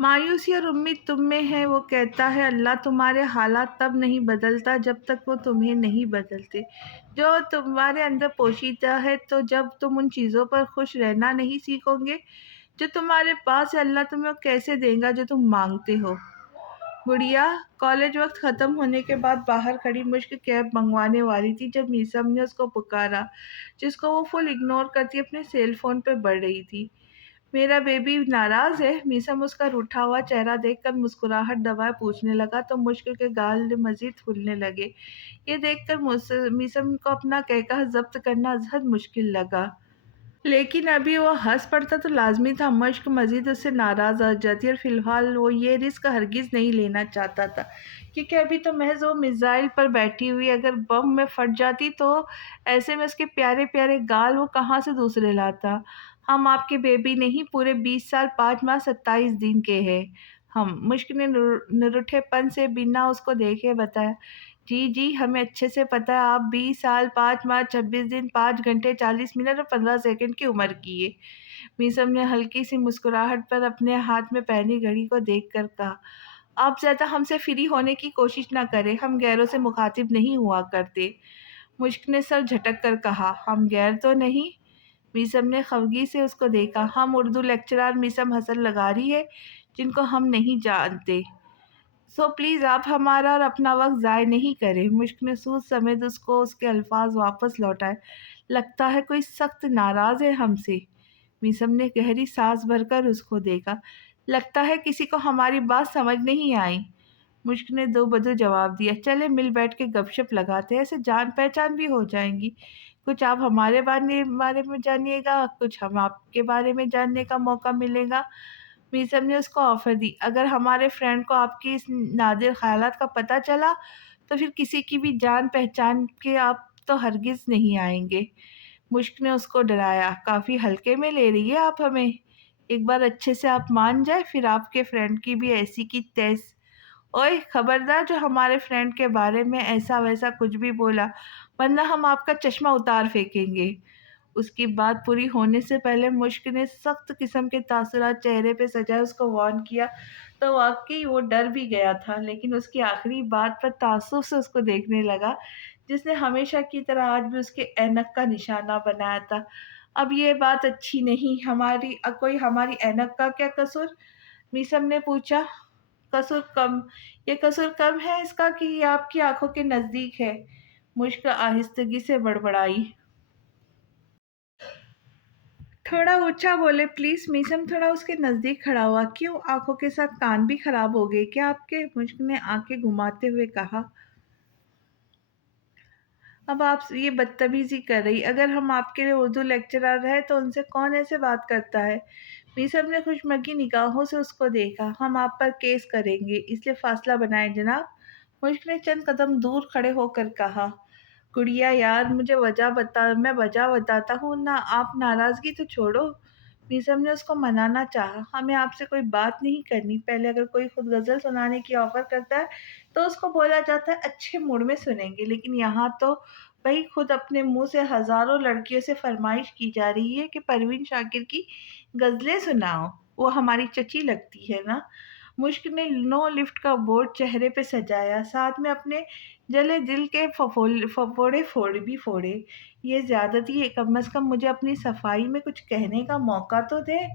मायूसी और उम्मीद तुम में है। वो कहता है अल्लाह तुम्हारे हालात तब नहीं बदलता जब तक वो तुम्हें नहीं बदलते। जो तुम्हारे अंदर पोशीदा है, तो जब तुम उन चीज़ों पर खुश रहना नहीं सीखोगे जो तुम्हारे पास है, अल्लाह तुम्हें वो कैसे देगा जो तुम मांगते हो। गुड़िया, कॉलेज वक्त ख़त्म होने के बाद बाहर खड़ी मुश्क कैब मंगवाने वाली थी जब मीसम ने उसको पुकारा, जिसको वो फुल इग्नोर करती अपने सेल फोन पे बढ़ रही थी। मेरा बेबी नाराज़ है? मीसम उसका रूठा हुआ चेहरा देखकर मुस्कुराहट दबाए पूछने लगा तो मुश्क के गाल मज़ीद फूलने लगे। ये देखकर मीसम को अपना कहका ज़ब्त करना ज़हद मुश्किल लगा। लेकिन अभी वो हंस पड़ता तो लाजमी था, मश्क मजीद उससे नाराज़ हो जाती और फिलहाल वो ये रिस्क हरगिज़ नहीं लेना चाहता था, क्योंकि अभी तो महज वो मिसाइल पर बैठी हुई, अगर बम में फट जाती तो ऐसे में उसके प्यारे प्यारे गाल वो कहाँ से दूसरे लाता। हम आपके बेबी नहीं, पूरे 20 साल 5 माह 27 दिन के हैं हम, मुश्क ने निरुठेपन से बिना उसको देखे बताया। जी, जी, हमें अच्छे से पता है आप 20 साल, 5 माह, 26 दिन, 5 घंटे, 40 मिनट और 15 सेकंड की उम्र की है। मीसम ने हल्की-सी मुस्कुराहट पर अपने हाथ में पहनी घड़ी को देखकर कहा, आप ज़्यादा हमसे फ्री होने की कोशिश ना करें, हम गैरों से मुखातिब नहीं हुआ करते। मुश्क ने सर झटक कर कहा, हम गैर तो नहीं? मीसम ने खफगी से उसको देखा, हम उर्दू लेक्चरार मीसम हसन लगारी है, जिनको हम नहीं जानते। सो प्लीज़ आप हमारा और अपना वक़्त ज़ाय नहीं करें। मुश्क ने सूझ समेत उसको उसके अल्फ़ाज़ वापस लौटाए। लगता है कोई सख्त नाराज़ है हमसे। मीसम ने गहरी साँस भरकर उसको देखा। लगता है किसी को हमारी बात समझ नहीं आई। मुश्क ने दो बदो जवाब दिया। चले मिल बैठ के गपशप लगाते हैं, ऐसे जान-पहचान भी हो जाएँगी। कुछ आप हमारे बारे में जानिएगा, कुछ हम आपके बारे में जानने का मौका मिलेगा। मीसम ने उसको ऑफ़र दी, अगर हमारे फ्रेंड को आपकी इस नादिर ख़यालात का पता चला, तो फिर किसी की भी जान-पहचान के आप तो हरगिज़ नहीं आएँगे। मुश्क ने उसको डराया, काफ़ी हल्के में ले रही है आप हमें। एक बार अच्छे से आप मान जाएँ, फिर आपके फ्रेंड की भी ऐसी की तैस। ओए खबरदार जो हमारे फ्रेंड के बारे में ऐसा-वैसा कुछ भी बोला, वरना हम आपका चश्मा उतार फेंकेंगे। उसकी बात पूरी होने से पहले मुश्क ने सख्त किस्म के तासुरात चेहरे पे सजाए उसको वार्न किया, तो वाक़ई वो डर भी गया था, लेकिन उसकी आखिरी बात पर ताज्जुब से उसको देखने लगा, जिसने हमेशा की तरह आज भी उसके ऐनक का निशाना बनाया था। अब ये बात अच्छी नहीं, कोई हमारी ऐनक का क्या कसूर? मीसम ने पूछा। कसूर कम ये कसूर कम है इसका कि ये आपकी आँखों के नज़दीक है? मुश्क आहिस्तगी से बड़बड़ाई। थोड़ा ऊँचा बोले प्लीज़। मीसम थोड़ा उसके नज़दीक खड़ा हुआ। क्यों, आँखों के साथ कान भी खराब हो गए क्या आपके? मुश्क ने आँखें घुमाते हुए कहा। अब आप ये बदतमीज़ी कर रही, अगर हम आपके लिए उर्दू लेक्चरर हैं तो उनसे कौन ऐसे बात करता है? मीसम ने खुशमगी निगाहों से उसको देखा। हम आप पर केस करेंगे, इसलिए फ़ासला बनाएँ जनाब। मुश्क ने चंद कदम दूर खड़े होकर कहा। गुड़िया यार, मैं वजह बताता हूँ ना, आप नाराज़गी तो छोड़ो। मीसम ने उसको मनाना चाहा। हमें आपसे कोई बात नहीं करनी। पहले अगर कोई खुद गज़ल सुनाने की ऑफ़र करता है तो उसको बोला जाता है अच्छे मूड में सुनेंगे, लेकिन यहाँ तो भई खुद अपने मुँह से हज़ारों लड़कियों से फ़रमाइश की जा रही है कि परवीन शाकिर की ग़ज़लें सुनाओ। वो हमारी चची लगती है ना? मुश्क ने नो लिफ्ट का बोर्ड चेहरे पे सजाया, साथ में अपने जले दिल के फफोड़े फोड़े। ये ज़्यादती है, कम से कम मुझे अपनी सफाई में कुछ कहने का मौका तो दें।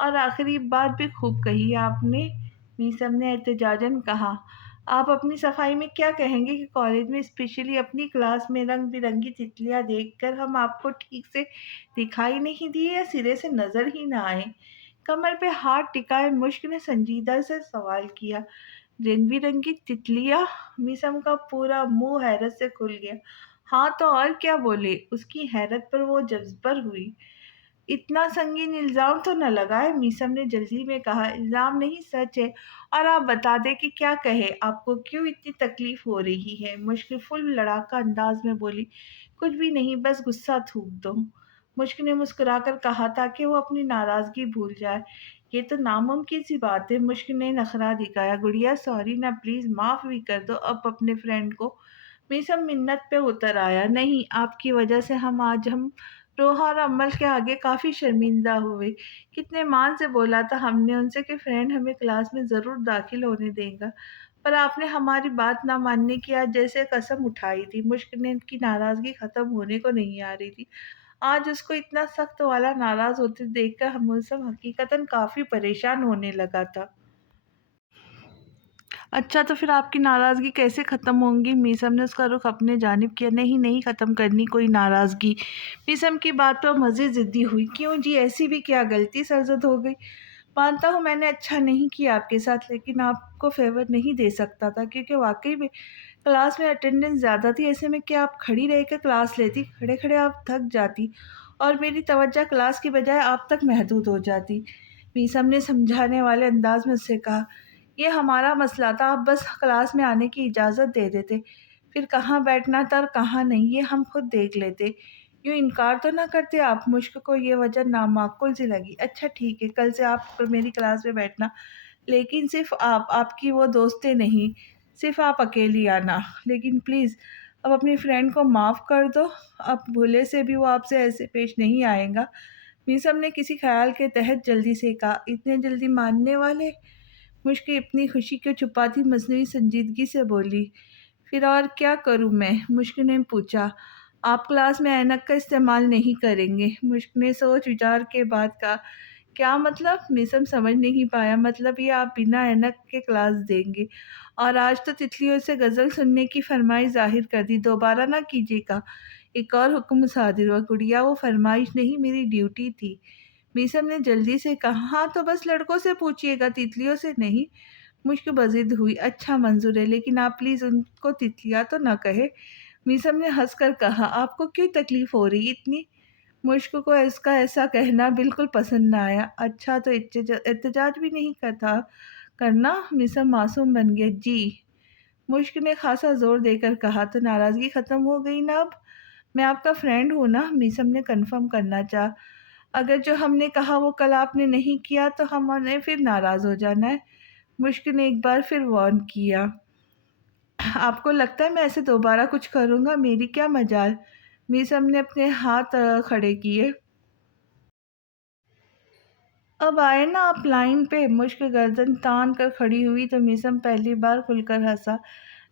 और आखिरी बात भी खूब कही आपने, मीसम ने एहतजाजन कहा। आप अपनी सफाई में क्या कहेंगे कि कॉलेज में स्पेशली अपनी क्लास में रंग-बिरंगी तितलियाँ देखकर हम आपको ठीक से दिखाई नहीं दिए या सिरे से नज़र ही ना आए? कमर पे हाथ टिकाए मुश्क ने संजीदा से सवाल किया। रंग-बिरंगी तितलियाँ? मीसम का पूरा मुँह हैरत से खुल गया। हाँ तो और क्या बोले? उसकी हैरत पर वो जज़्बर हुई। इतना संगीन इल्ज़ाम तो न लगाएँ, मीसम ने जल्दी में कहा। इल्ज़ाम नहीं, सच है, और आप बता दें कि क्या कहें? आपको क्यों इतनी तकलीफ़ हो रही है? मुश्क फुल लड़ाका अंदाज़ में बोली। कुछ भी नहीं, बस गुस्सा थूक दो। मुश्क ने मुस्कुराकर कहा ताकि वो अपनी नाराज़गी भूल जाए। ये तो नामुमकिन सी बात है। मुश्क ने नखरा दिखाया। गुड़िया सॉरी ना, प्लीज़ माफ़ भी कर दो अब अपने फ्रेंड को। मीसम मिन्नत पे उतर आया। नहीं, आपकी वजह से हम रोहा और अम्मल के आगे काफ़ी शर्मिंदा हुए। कितने मान से बोला था हमने उनसे कि फ्रेंड हमें क्लास में ज़रूर दाखिल होने देगा, पर आपने हमारी बात ना मानने की आज जैसे कसम उठाई थी। मुश्क ने की नाराज़गी ख़त्म होने को नहीं आ रही थी। आज उसको इतना सख्त वाला नाराज़ होते देखकर मौसम हकीकतन काफ़ी परेशान होने लगा था। अच्छा तो फिर आपकी नाराज़गी कैसे ख़त्म होंगी? मीसम ने उसका रुख अपने जानिब किया। नहीं, नहीं ख़त्म करनी कोई नाराज़गी। मीसम की बात पर मज़ीद ज़िद्दी हुई। क्यों जी, ऐसी भी क्या गलती सरज़द हो गई? मानता हूँ मैंने अच्छा नहीं किया आपके साथ, लेकिन आपको फ़ेवर नहीं दे सकता था, क्योंकि वाक़ई में क्लास में अटेंडेंस ज़्यादा थी। ऐसे में क्या आप खड़ी रहकर क्लास लेती? खड़े-खड़े आप थक जाती, اور میری توجہ کلاس کی بجائے آپ تک محدود ہو جاتی۔ میسم نے سمجھانے والے انداز میں اس سے کہا، یہ ہمارا مسئلہ تھا، آپ بس کلاس میں آنے کی اجازت دے دیتے، پھر کہاں بیٹھنا تھا اور کہاں نہیں یہ ہم خود دیکھ لیتے۔ یوں انکار تو نہ کرتے آپ؟ مشک کو یہ وجہ نامعقول سی لگی۔ اچھا ٹھیک ہے، کل سے آپ میری کلاس میں بیٹھنا، لیکن صرف آپ کی وہ دوستیں نہیں، صرف آپ اکیلی آنا۔ لیکن پلیز اب اپنی فرینڈ کو معاف کر دو، اب بھولے سے بھی وہ آپ سے ایسے پیش نہیں آئے گا۔ میسم نے کسی خیال کے تحت جلدی سے کہا، اتنے جلدی ماننے والے؟ مشک اپنی خوشی کو چھپاتی مصنوعی سنجیدگی سے بولی، پھر اور کیا کروں میں؟ مشک نے پوچھا، آپ کلاس میں اینک کا استعمال نہیں کریں گے؟ مشک نے سوچ وچار کے بعد کہا، کیا مطلب؟ میسم سمجھ نہیں پایا۔ مطلب یہ آپ بنا اینک کے کلاس دیں گے؟ اور آج تو تتلیوں سے غزل سننے کی فرمائش ظاہر کر دی، دوبارہ نہ کیجیے گا۔ ایک اور حکم صادر ہوا۔ گڑیا وہ فرمائش نہیں، میری ڈیوٹی تھی۔ میسم نے جلدی سے کہا، ہاں تو بس لڑکوں سے پوچھیے گا، تتلیوں سے نہیں۔ مشک بضد ہوئی، اچھا منظور ہے، لیکن آپ پلیز ان کو تتلیاں تو نہ کہے۔ میسم نے ہنس کر کہا، آپ کو کیوں تکلیف ہو رہی اتنی؟ مشک کو اس کا ایسا کہنا بالکل پسند نہ آیا۔ اچھا تو احتجاج بھی نہیں کرنا؟ میسم معصوم بن گیا، جی۔ مشک نے خاصا زور دے کر کہا، تو ناراضگی ختم ہو گئی نا اب؟ میں آپ کا فرینڈ ہوں نا؟ میسم نے کنفرم کرنا چاہا۔ اگر جو ہم نے کہا وہ کل آپ نے نہیں کیا تو ہم نے پھر ناراض ہو جانا ہے۔ مشک نے ایک بار پھر وارن کیا، آپ کو لگتا ہے میں ایسے دوبارہ کچھ کروں گا؟ میری کیا مجال؟ میسم نے اپنے ہاتھ کھڑے کیے، اب آئے نا آپ لائن پہ؟ مشک گردن تان کر کھڑی ہوئی تو میسم پہلی بار کھل کر ہنسا،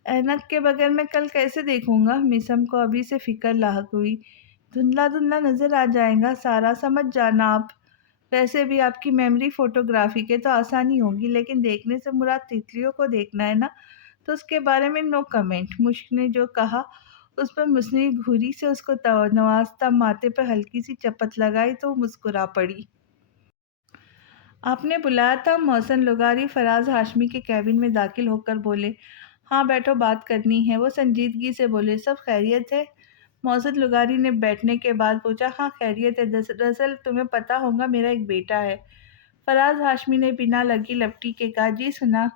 اینک کے بغیر میں کل کیسے دیکھوں گا؟ میسم کو ابھی سے فکر لاحق ہوئی، دھندلا دھندلا نظر آ جائے گا سارا، سمجھ جانا آپ۔ ویسے بھی آپ کی میموری فوٹوگرافی کے تو آسانی ہوگی، لیکن دیکھنے سے مراد تتلیوں کو دیکھنا ہے نا، تو اس کے بارے میں نو کمنٹ۔ مشک نے جو کہا اس پر مصنوعی گھوری سے اس کو نوازتا ماتھے پر ہلکی سی چپت لگائی تو وہ مسکرا پڑی۔ آپ نے بلایا تھا؟ محسن لغاری فراز ہاشمی کے کیبن میں داخل ہو کر بولے، ہاں بیٹھو، بات کرنی ہے۔ وہ سنجیدگی سے بولے، سب خیریت ہے؟ محسن لغاری نے بیٹھنے کے بعد پوچھا، ہاں خیریت ہے، دراصل تمہیں پتہ ہوگا میرا ایک بیٹا ہے۔ فراز ہاشمی نے بنا لگی لپٹی کے کہا، جی سنا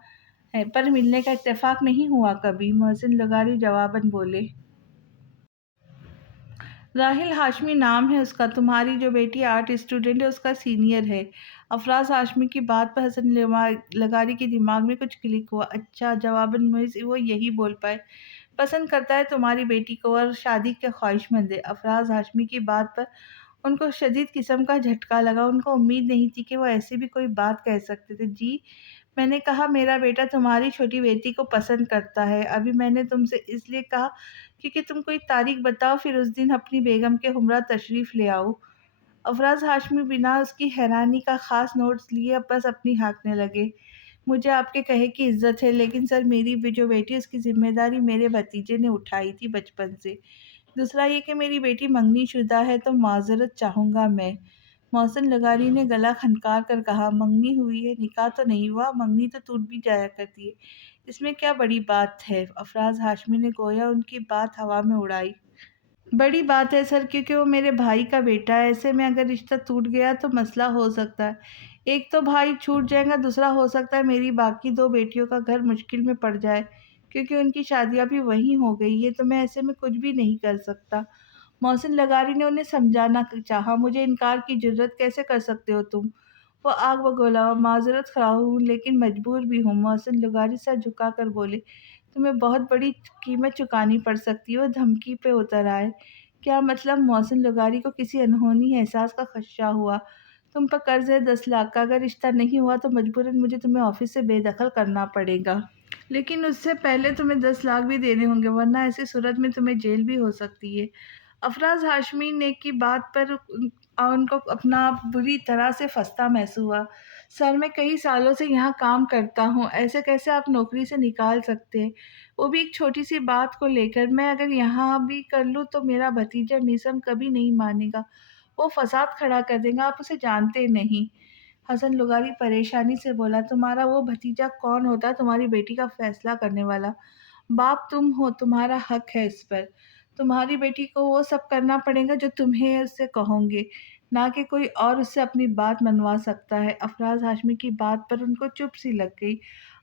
ہے، پر ملنے کا اتفاق نہیں ہوا کبھی۔ محسن لغاری جواباً بولے، راحل ہاشمی نام ہے اس کا، تمہاری جو بیٹی آرٹ اسٹوڈنٹ ہے اس کا سینئر ہے۔ افراز ہاشمی کی بات پر حسن لغاری کے دماغ میں کچھ کلک ہوا۔ اچھا، جواباً محض وہ یہی بول پائے، پسند کرتا ہے تمہاری بیٹی کو اور شادی کے خواہش مند ہے۔ افراز ہاشمی کی بات پر ان کو شدید قسم کا جھٹکا لگا، ان کو امید نہیں تھی کہ وہ ایسی بھی کوئی بات کہہ سکتے تھے۔ جی، میں نے کہا میرا بیٹا تمہاری چھوٹی بیٹی کو پسند کرتا ہے۔ ابھی میں نے تم سے اس لیے کہا کیونکہ تم کوئی تاریخ بتاؤ، پھر اس دن اپنی بیگم کے ہمراہ تشریف لے آؤ۔ افراز ہاشمی بنا اس کی حیرانی کا خاص نوٹس لیے اب بس اپنی ہانکنے لگے، مجھے آپ کے کہے کی عزت ہے، لیکن سر میری جو بیٹی اس کی ذمہ داری میرے بھتیجے نے اٹھائی تھی بچپن سے۔ دوسرا یہ کہ میری بیٹی منگنی شدہ ہے تو معذرت چاہوں گا میں۔ محسن لغاری نے گلا کھنکار کر کہا، منگنی ہوئی ہے، نکاح تو نہیں ہوا، منگنی تو ٹوٹ بھی جایا کرتی ہے، اس میں کیا بڑی بات ہے؟ افراز ہاشمی نے گویا ان کی بات ہوا میں اڑائی۔ بڑی بات ہے سر، کیونکہ وہ میرے بھائی کا بیٹا ہے، ایسے میں اگر رشتہ ٹوٹ گیا تو مسئلہ ہو سکتا ہے، ایک تو بھائی چھوٹ جائے گا، دوسرا ہو سکتا ہے میری باقی دو بیٹیوں کا گھر مشکل میں پڑ جائے، کیونکہ ان کی شادیاں بھی وہیں ہو گئی ہے، تو میں ایسے میں کچھ بھی نہیں کر سکتا۔ محسن لغاری نے انہیں سمجھانا چاہا، مجھے انکار کی جرات کیسے کر سکتے ہو تم؟ وہ آگ بگولا، معذرت خواہ ہوں لیکن مجبور بھی ہوں۔ محسن لغاری سر جھکا کر بولے، تمہیں بہت بڑی قیمت چکانی پڑ سکتی ہے۔ وہ دھمکی پہ اتر آئے، کیا مطلب؟ محسن لغاری کو کسی انہونی احساس کا خدشہ ہوا، تم پر قرض ہے 10 لاکھ کا، اگر رشتہ نہیں ہوا تو مجبوراً مجھے تمہیں آفس سے بے دخل کرنا پڑے گا، لیکن اس سے پہلے تمہیں 10 لاکھ بھی دینے ہوں گے، ورنہ ایسی صورت میں تمہیں جیل بھی ہو سکتی ہے۔ افراز ہاشمی نے کی بات پر ان کو اپنا آپ بری طرح سے پھنستا محسوس ہوا۔ سر میں کئی سالوں سے یہاں کام کرتا ہوں، ایسے کیسے آپ نوکری سے نکال سکتے ہیں؟ وہ بھی ایک چھوٹی سی بات کو لے کر، میں اگر یہاں بھی کر لوں تو میرا بھتیجا میسم کبھی نہیں مانے گا، وہ فساد کھڑا کر دے گا، آپ اسے جانتے نہیں۔ حسن لغاری پریشانی سے بولا، تمہارا وہ بھتیجا کون ہوتا ہے تمہاری بیٹی کا فیصلہ کرنے والا؟ باپ تم ہو، تمہارا حق ہے اس پر۔ तुम्हारी बेटी को वो सब करना पड़ेगा जो तुम्हें उससे कहोगे, ना कि कोई और उससे अपनी बात मनवा सकता है। अफराज हाशमी की बात पर उनको चुप सी लग गई।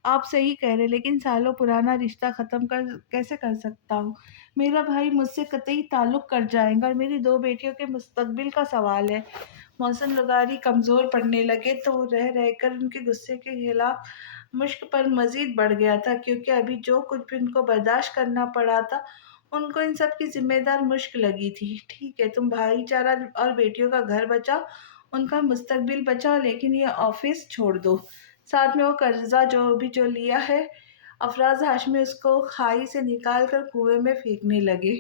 आप सही कह रहे, लेकिन सालों पुराना रिश्ता ख़त्म कर कैसे कर सकता हूँ? मेरा भाई मुझसे कतई ताल्लुक़ कट जाएगा और मेरी 2 बेटियों के मुस्तकबिल का सवाल है। मौसम लगारी कमज़ोर पड़ने लगे तो वो रह रहकर उनके गुस्से के खिलाफ मुश्क पर मज़ीद बढ़ गया था, क्योंकि अभी जो कुछ भी उनको बर्दाश्त करना पड़ा था, उनको इन सब की ज़िम्मेदार मुश्क लगी थी। ठीक है, तुम भाईचारा और बेटियों का घर बचाओ, उनका मुस्तकबिल बचाओ, लेकिन ये ऑफ़िस छोड़ दो। साथ में वो कर्ज़ा जो लिया है, अफराज़ हाशमी उसको खाई से निकाल कर कुएँ में फेंकने लगे।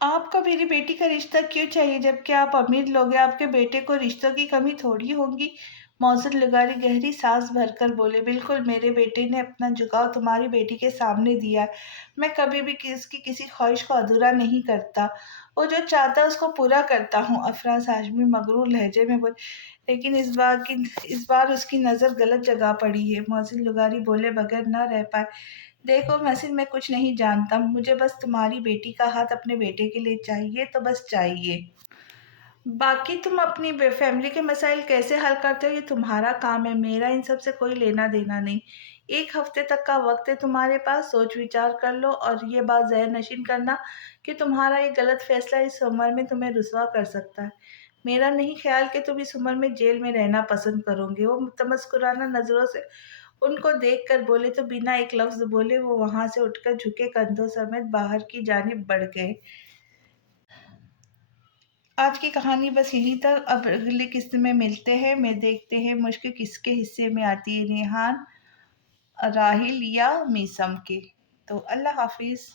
आपको मेरी बेटी का रिश्ता क्यों चाहिए जबकि आप अमीर लोग हैं? आपके बेटे को रिश्तों की कमी थोड़ी होगी। मौसम लगारी गहरी सांस भरकर बोले, बिल्कुल, मेरे बेटे ने अपना झुकाव तुम्हारी बेटी के सामने दिया है। मैं कभी भी उसकी किसी ख्वाहिश को अधूरा नहीं करता। वो जो चाहता है उसको पूरा करता हूँ। अफराज हाशमी मगरूर लहजे में बोले, लेकिन इस बार उसकी नज़र गलत जगह पड़ी है। मौसम लगारी बोले बगैर न रह पाए, देखो महसिन, मैं कुछ नहीं जानता, मुझे बस तुम्हारी बेटी का हाथ अपने बेटे के लिए चाहिए, तो बस चाहिए। बाकी तुम अपनी फैमिली के मसाइल कैसे हल करते हो ये तुम्हारा काम है, मेरा इन सब से कोई लेना देना नहीं। 1 हफ्ते तक का वक्त है तुम्हारे पास, सोच विचार कर लो और ये बात ज़हन नशीन करना कि तुम्हारा ये गलत फैसला इस उम्र में तुम्हें रुसवा कर सकता है। मेरा नहीं ख्याल कि तुम इस उम्र में जेल में रहना पसंद करोगे। वो तमस्कुराना नज़रों से उनको देख कर बोले तो बिना एक लफ्ज़ बोले वो वहाँ से उठकर झुके कंधों समेत बाहर की जानिब बढ़ गए। आज की कहानी बस यहीं तक। अब अगली किस्त में मिलते हैं। मैं देखते हैं मुश्क किसके हिस्से में आती है, रेहान, राहिल या मीसम के। तो अल्लाह हाफिज़।